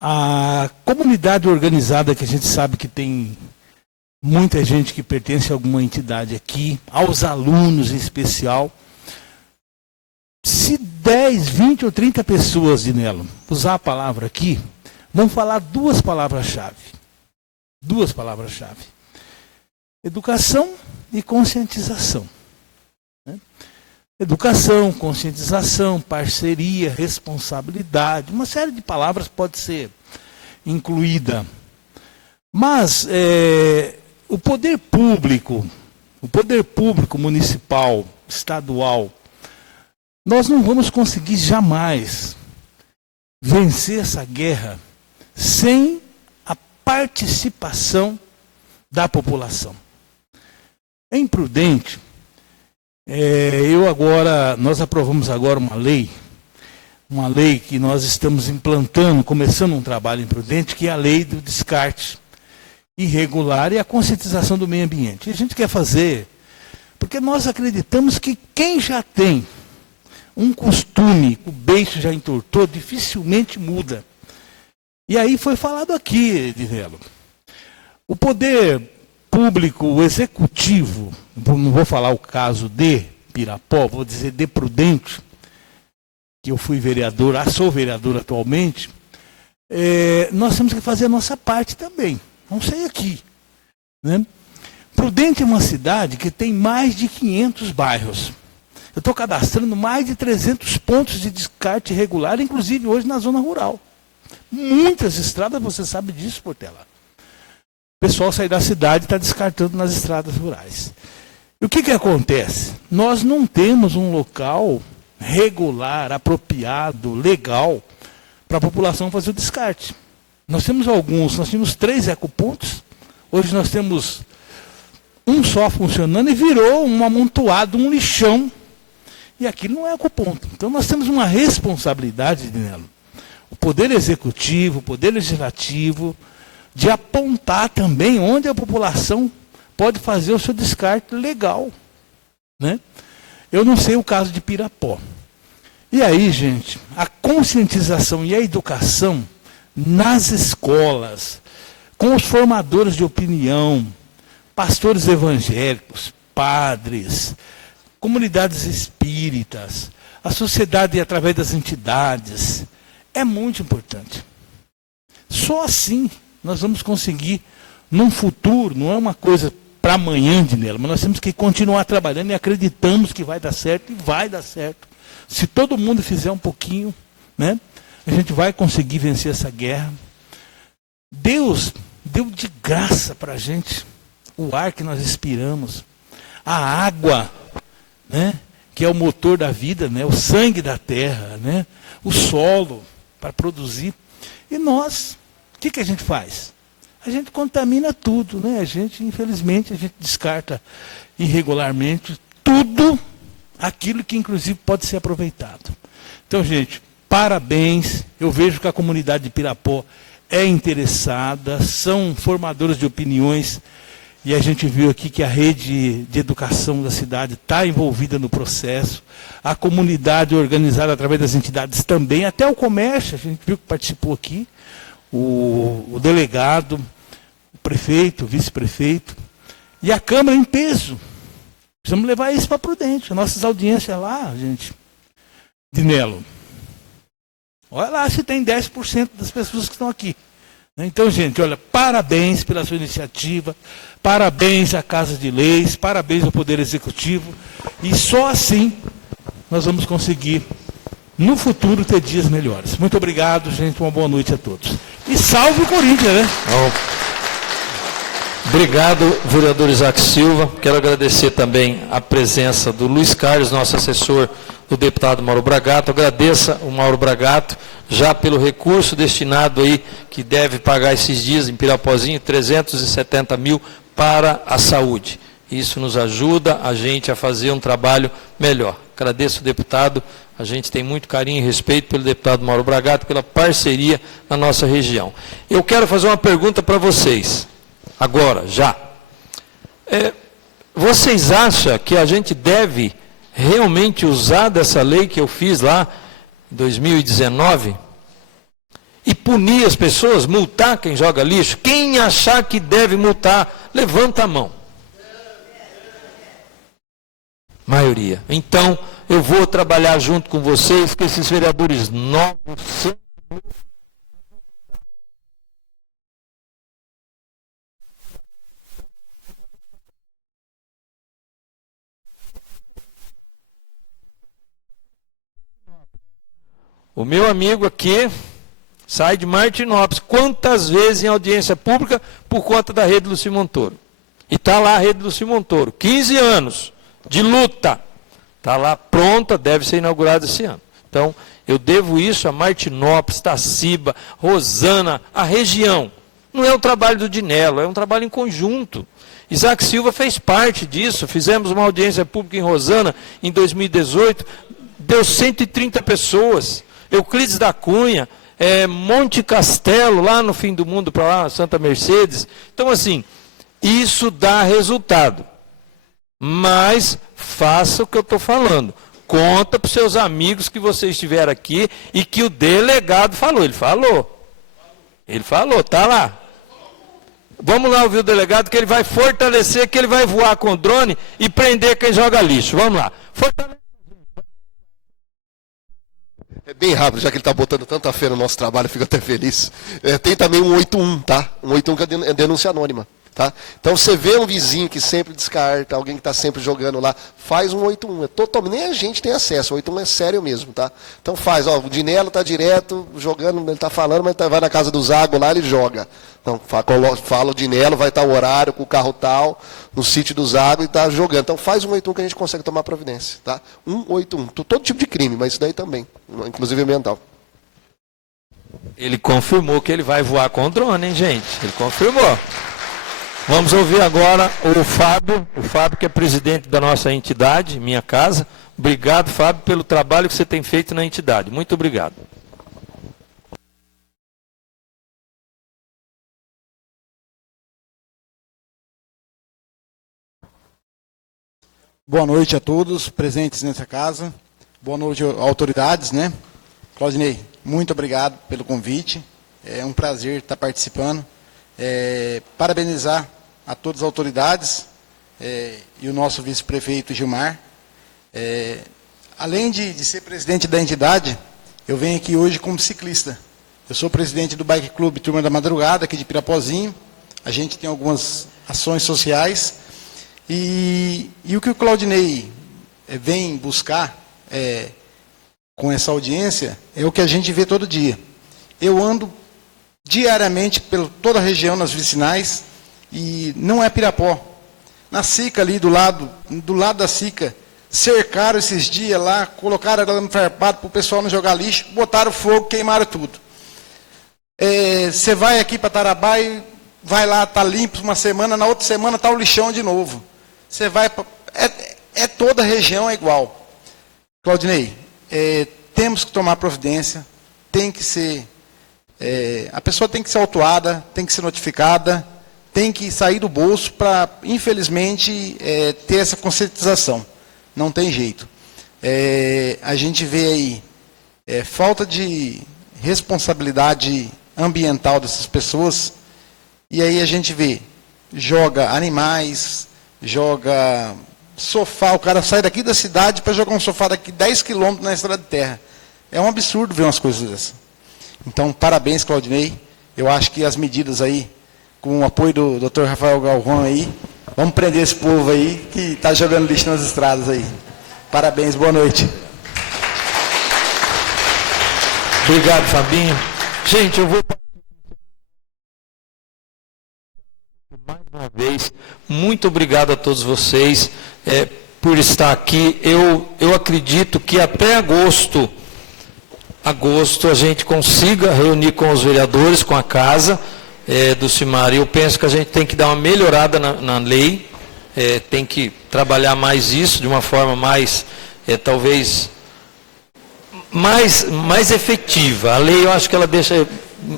a comunidade organizada, que a gente sabe que tem muita gente que pertence a alguma entidade aqui, aos alunos em especial. Se 10, 20 ou 30 pessoas, Dinelo, usar a palavra aqui, vão falar duas palavras-chave. Duas palavras-chave. Educação e conscientização. Educação, conscientização, parceria, responsabilidade, uma série de palavras pode ser incluída. Mas o poder público municipal, estadual, nós não vamos conseguir jamais vencer essa guerra sem a participação da população. É imprudente. Nós aprovamos agora uma lei que nós estamos implantando, começando um trabalho imprudente, que é a lei do descarte irregular e a conscientização do meio ambiente. E a gente quer fazer, porque nós acreditamos que quem já tem um costume, o beiço já entortou, dificilmente muda. E aí foi falado aqui, Dinelo, o poder público, o executivo, não vou falar o caso de Pirapó, vou dizer de Prudente, que eu fui vereador, sou vereador atualmente, nós temos que fazer a nossa parte também. Não sei aqui. Né? Prudente é uma cidade que tem mais de 500 bairros. Eu estou cadastrando mais de 300 pontos de descarte irregular, inclusive hoje na zona rural. Muitas estradas, você sabe disso, Portela. O pessoal sai da cidade e está descartando nas estradas rurais. E o que acontece? Nós não temos um local regular, apropriado, legal, para a população fazer o descarte. Nós temos nós tínhamos 3 ecopontos, hoje nós temos um só funcionando e virou um amontoado, um lixão. E aquilo não é ecoponto. Então nós temos uma responsabilidade, Dinelo, o Poder Executivo, o Poder Legislativo, de apontar também onde a população pode fazer o seu descarte legal. Né? Eu não sei o caso de Pirapó. E aí, gente, a conscientização e a educação nas escolas, com os formadores de opinião, pastores evangélicos, padres, comunidades espíritas, a sociedade através das entidades, é muito importante. Só assim nós vamos conseguir, num futuro, não é uma coisa para amanhã, Dinelo, mas nós temos que continuar trabalhando e acreditamos que vai dar certo, e vai dar certo. Se todo mundo fizer um pouquinho, né, a gente vai conseguir vencer essa guerra. Deus deu de graça para a gente o ar que nós respiramos, a água, né, que é o motor da vida, né, o sangue da terra, né, o solo para produzir. E nós, o que a gente faz? A gente contamina tudo, né? Infelizmente, a gente descarta irregularmente tudo aquilo que, inclusive, pode ser aproveitado. Então, gente, parabéns. Eu vejo que a comunidade de Pirapó é interessada, são formadores de opiniões, e a gente viu aqui que a rede de educação da cidade está envolvida no processo, a comunidade organizada através das entidades também, até o comércio, a gente viu que participou aqui, o delegado, o prefeito, o vice-prefeito, e a Câmara em peso. Precisamos levar isso para Prudente. Nossas audiências lá, gente, Dinelo, olha lá se tem 10% das pessoas que estão aqui. Então, gente, olha, parabéns pela sua iniciativa, parabéns à Casa de Leis, parabéns ao Poder Executivo, e só assim nós vamos conseguir, no futuro, ter dias melhores. Muito obrigado, gente, uma boa noite a todos. E salve o Corinthians, né? Obrigado, vereador Isaac Silva. Quero agradecer também a presença do Luiz Carlos, nosso assessor do deputado Mauro Bragato. Agradeça o Mauro Bragato, já pelo recurso destinado aí, que deve pagar esses dias em Pirapozinho, 370 mil para a saúde. Isso nos ajuda a gente a fazer um trabalho melhor. Agradeço o deputado, a gente tem muito carinho e respeito pelo deputado Mauro Bragato, pela parceria na nossa região. Eu quero fazer uma pergunta para vocês, agora, já. Vocês acham que a gente deve realmente usar dessa lei que eu fiz lá em 2019 e punir as pessoas, multar quem joga lixo? Quem achar que deve multar, levanta a mão. Maioria. Então, eu vou trabalhar junto com vocês, com esses vereadores novos. O meu amigo aqui sai de Martinópolis. Quantas vezes em audiência pública por conta da rede Luci Montoro? E está lá a rede Luci Montoro. 15 anos de luta. Está lá pronta, deve ser inaugurada esse ano. Então, eu devo isso a Martinópolis, Taciba, Rosana, a região. Não é um trabalho do Dinello, é um trabalho em conjunto. Isaac Silva fez parte disso. Fizemos uma audiência pública em Rosana em 2018, deu 130 pessoas. Euclides da Cunha, Monte Castelo, lá no fim do mundo, para lá, Santa Mercedes. Então, assim, isso dá resultado. Mas faça o que eu estou falando. Conta para os seus amigos que você estiver aqui e que o delegado falou. Ele falou. Ele falou, está lá. Vamos lá ouvir o delegado, que ele vai fortalecer, que ele vai voar com o drone e prender quem joga lixo. Vamos lá. Fortalecer. É bem rápido, já que ele está botando tanta fé no nosso trabalho, eu fico até feliz. Tem também um 181, tá? Um 181 que é denúncia anônima. Tá? Então você vê um vizinho que sempre descarta, alguém que está sempre jogando lá, faz um 181. É totalmente, nem a gente tem acesso, o 181 é sério mesmo. Tá? Então faz, o Dinello está direto jogando, ele está falando, mas vai na casa do Zago lá, ele joga. Então fala o Dinello, vai estar o horário com o carro tal, no sítio do Zago e está jogando. Então faz um 181 que a gente consegue tomar providência. Tá? 181, todo tipo de crime, mas isso daí também, inclusive ambiental. Ele confirmou que ele vai voar com o drone, hein, gente? Ele confirmou. Vamos ouvir agora o Fábio que é presidente da nossa entidade, Minha Casa. Obrigado, Fábio, pelo trabalho que você tem feito na entidade. Muito obrigado. Boa noite a todos presentes nessa casa. Boa noite, autoridades, né? Claudinei, muito obrigado pelo convite. É um prazer estar participando. Parabenizar a todas as autoridades e o nosso vice-prefeito Gilmar. Além de ser presidente da entidade, eu venho aqui hoje como ciclista. Eu sou presidente do Bike Clube Turma da Madrugada, aqui de Pirapozinho. A gente tem algumas ações sociais. E o que o Claudinei vem buscar com essa audiência é o que a gente vê todo dia. Eu ando diariamente por toda a região, nas vicinais, e não é Pirapó. Na Sica ali, do lado da Sica, cercaram esses dias lá, colocaram arame farpado para o pessoal não jogar lixo, botaram fogo, queimaram tudo. Você vai aqui para Tarabá e vai lá, está limpo uma semana, na outra semana está o lixão de novo. Você vai toda a região é igual. Claudinei, temos que tomar providência, tem que ser... a pessoa tem que ser autuada, tem que ser notificada, tem que sair do bolso para, infelizmente, ter essa conscientização. Não tem jeito. A gente vê aí falta de responsabilidade ambiental dessas pessoas, e aí a gente vê, joga animais, joga sofá, o cara sai daqui da cidade para jogar um sofá daqui 10 quilômetros na estrada de terra. É um absurdo ver umas coisas dessas. Então, parabéns, Claudinei. Eu acho que as medidas aí, com o apoio do Dr. Rafael Galvão aí, vamos prender esse povo aí que está jogando lixo nas estradas aí. Parabéns, boa noite. Obrigado, Fabinho. Gente, eu vou... mais uma vez, muito obrigado a todos vocês por estar aqui. Eu acredito que até agosto a gente consiga reunir com os vereadores, com a casa do Cimar. Eu penso que a gente tem que dar uma melhorada na lei, tem que trabalhar mais isso de uma forma mais, talvez, mais efetiva. A lei, eu acho que ela deixa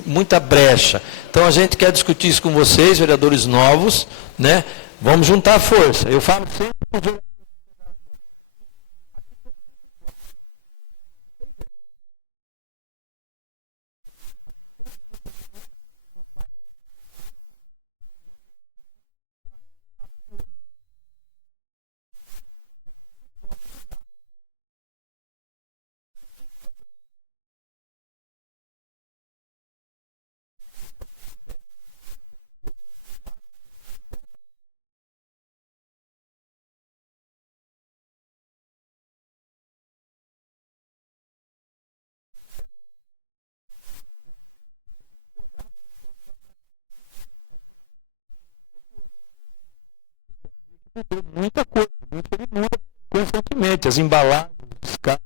muita brecha. Então, a gente quer discutir isso com vocês, vereadores novos, né? Vamos juntar a força. Eu falo sempre com os muita coisa, ele muda constantemente, as embalagens, os carros.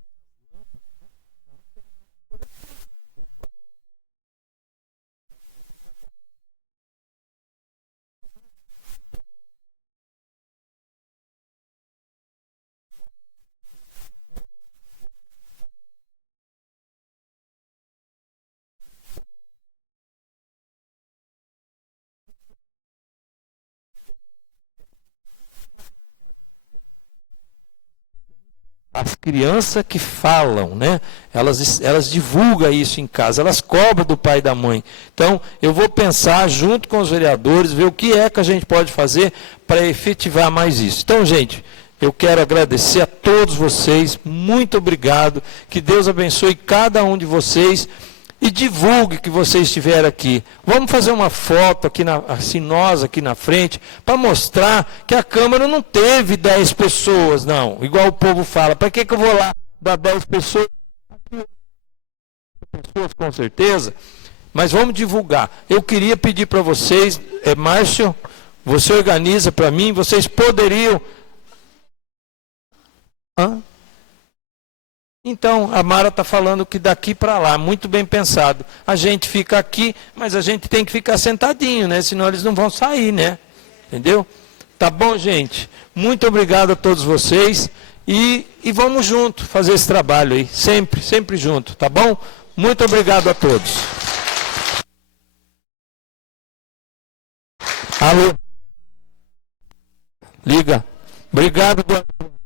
As crianças que falam, né? Elas divulgam isso em casa, elas cobram do pai e da mãe. Então, eu vou pensar junto com os vereadores, ver o que é que a gente pode fazer para efetivar mais isso. Então, gente, eu quero agradecer a todos vocês, muito obrigado, que Deus abençoe cada um de vocês e divulgue que vocês estiveram aqui. Vamos fazer uma foto aqui, assim, nós aqui na frente, para mostrar que a Câmara não teve 10 pessoas, não. Igual o povo fala, para que eu vou lá dar 10 pessoas? Pessoas, com certeza. Mas vamos divulgar. Eu queria pedir para vocês, Márcio, você organiza para mim, vocês poderiam... Então, a Mara está falando que daqui para lá, muito bem pensado. A gente fica aqui, mas a gente tem que ficar sentadinho, né? Senão eles não vão sair, né? Entendeu? Tá bom, gente? Muito obrigado a todos vocês. E vamos junto fazer esse trabalho aí. Sempre, sempre junto, tá bom? Muito obrigado a todos. Alô? Liga. Obrigado, boa noite.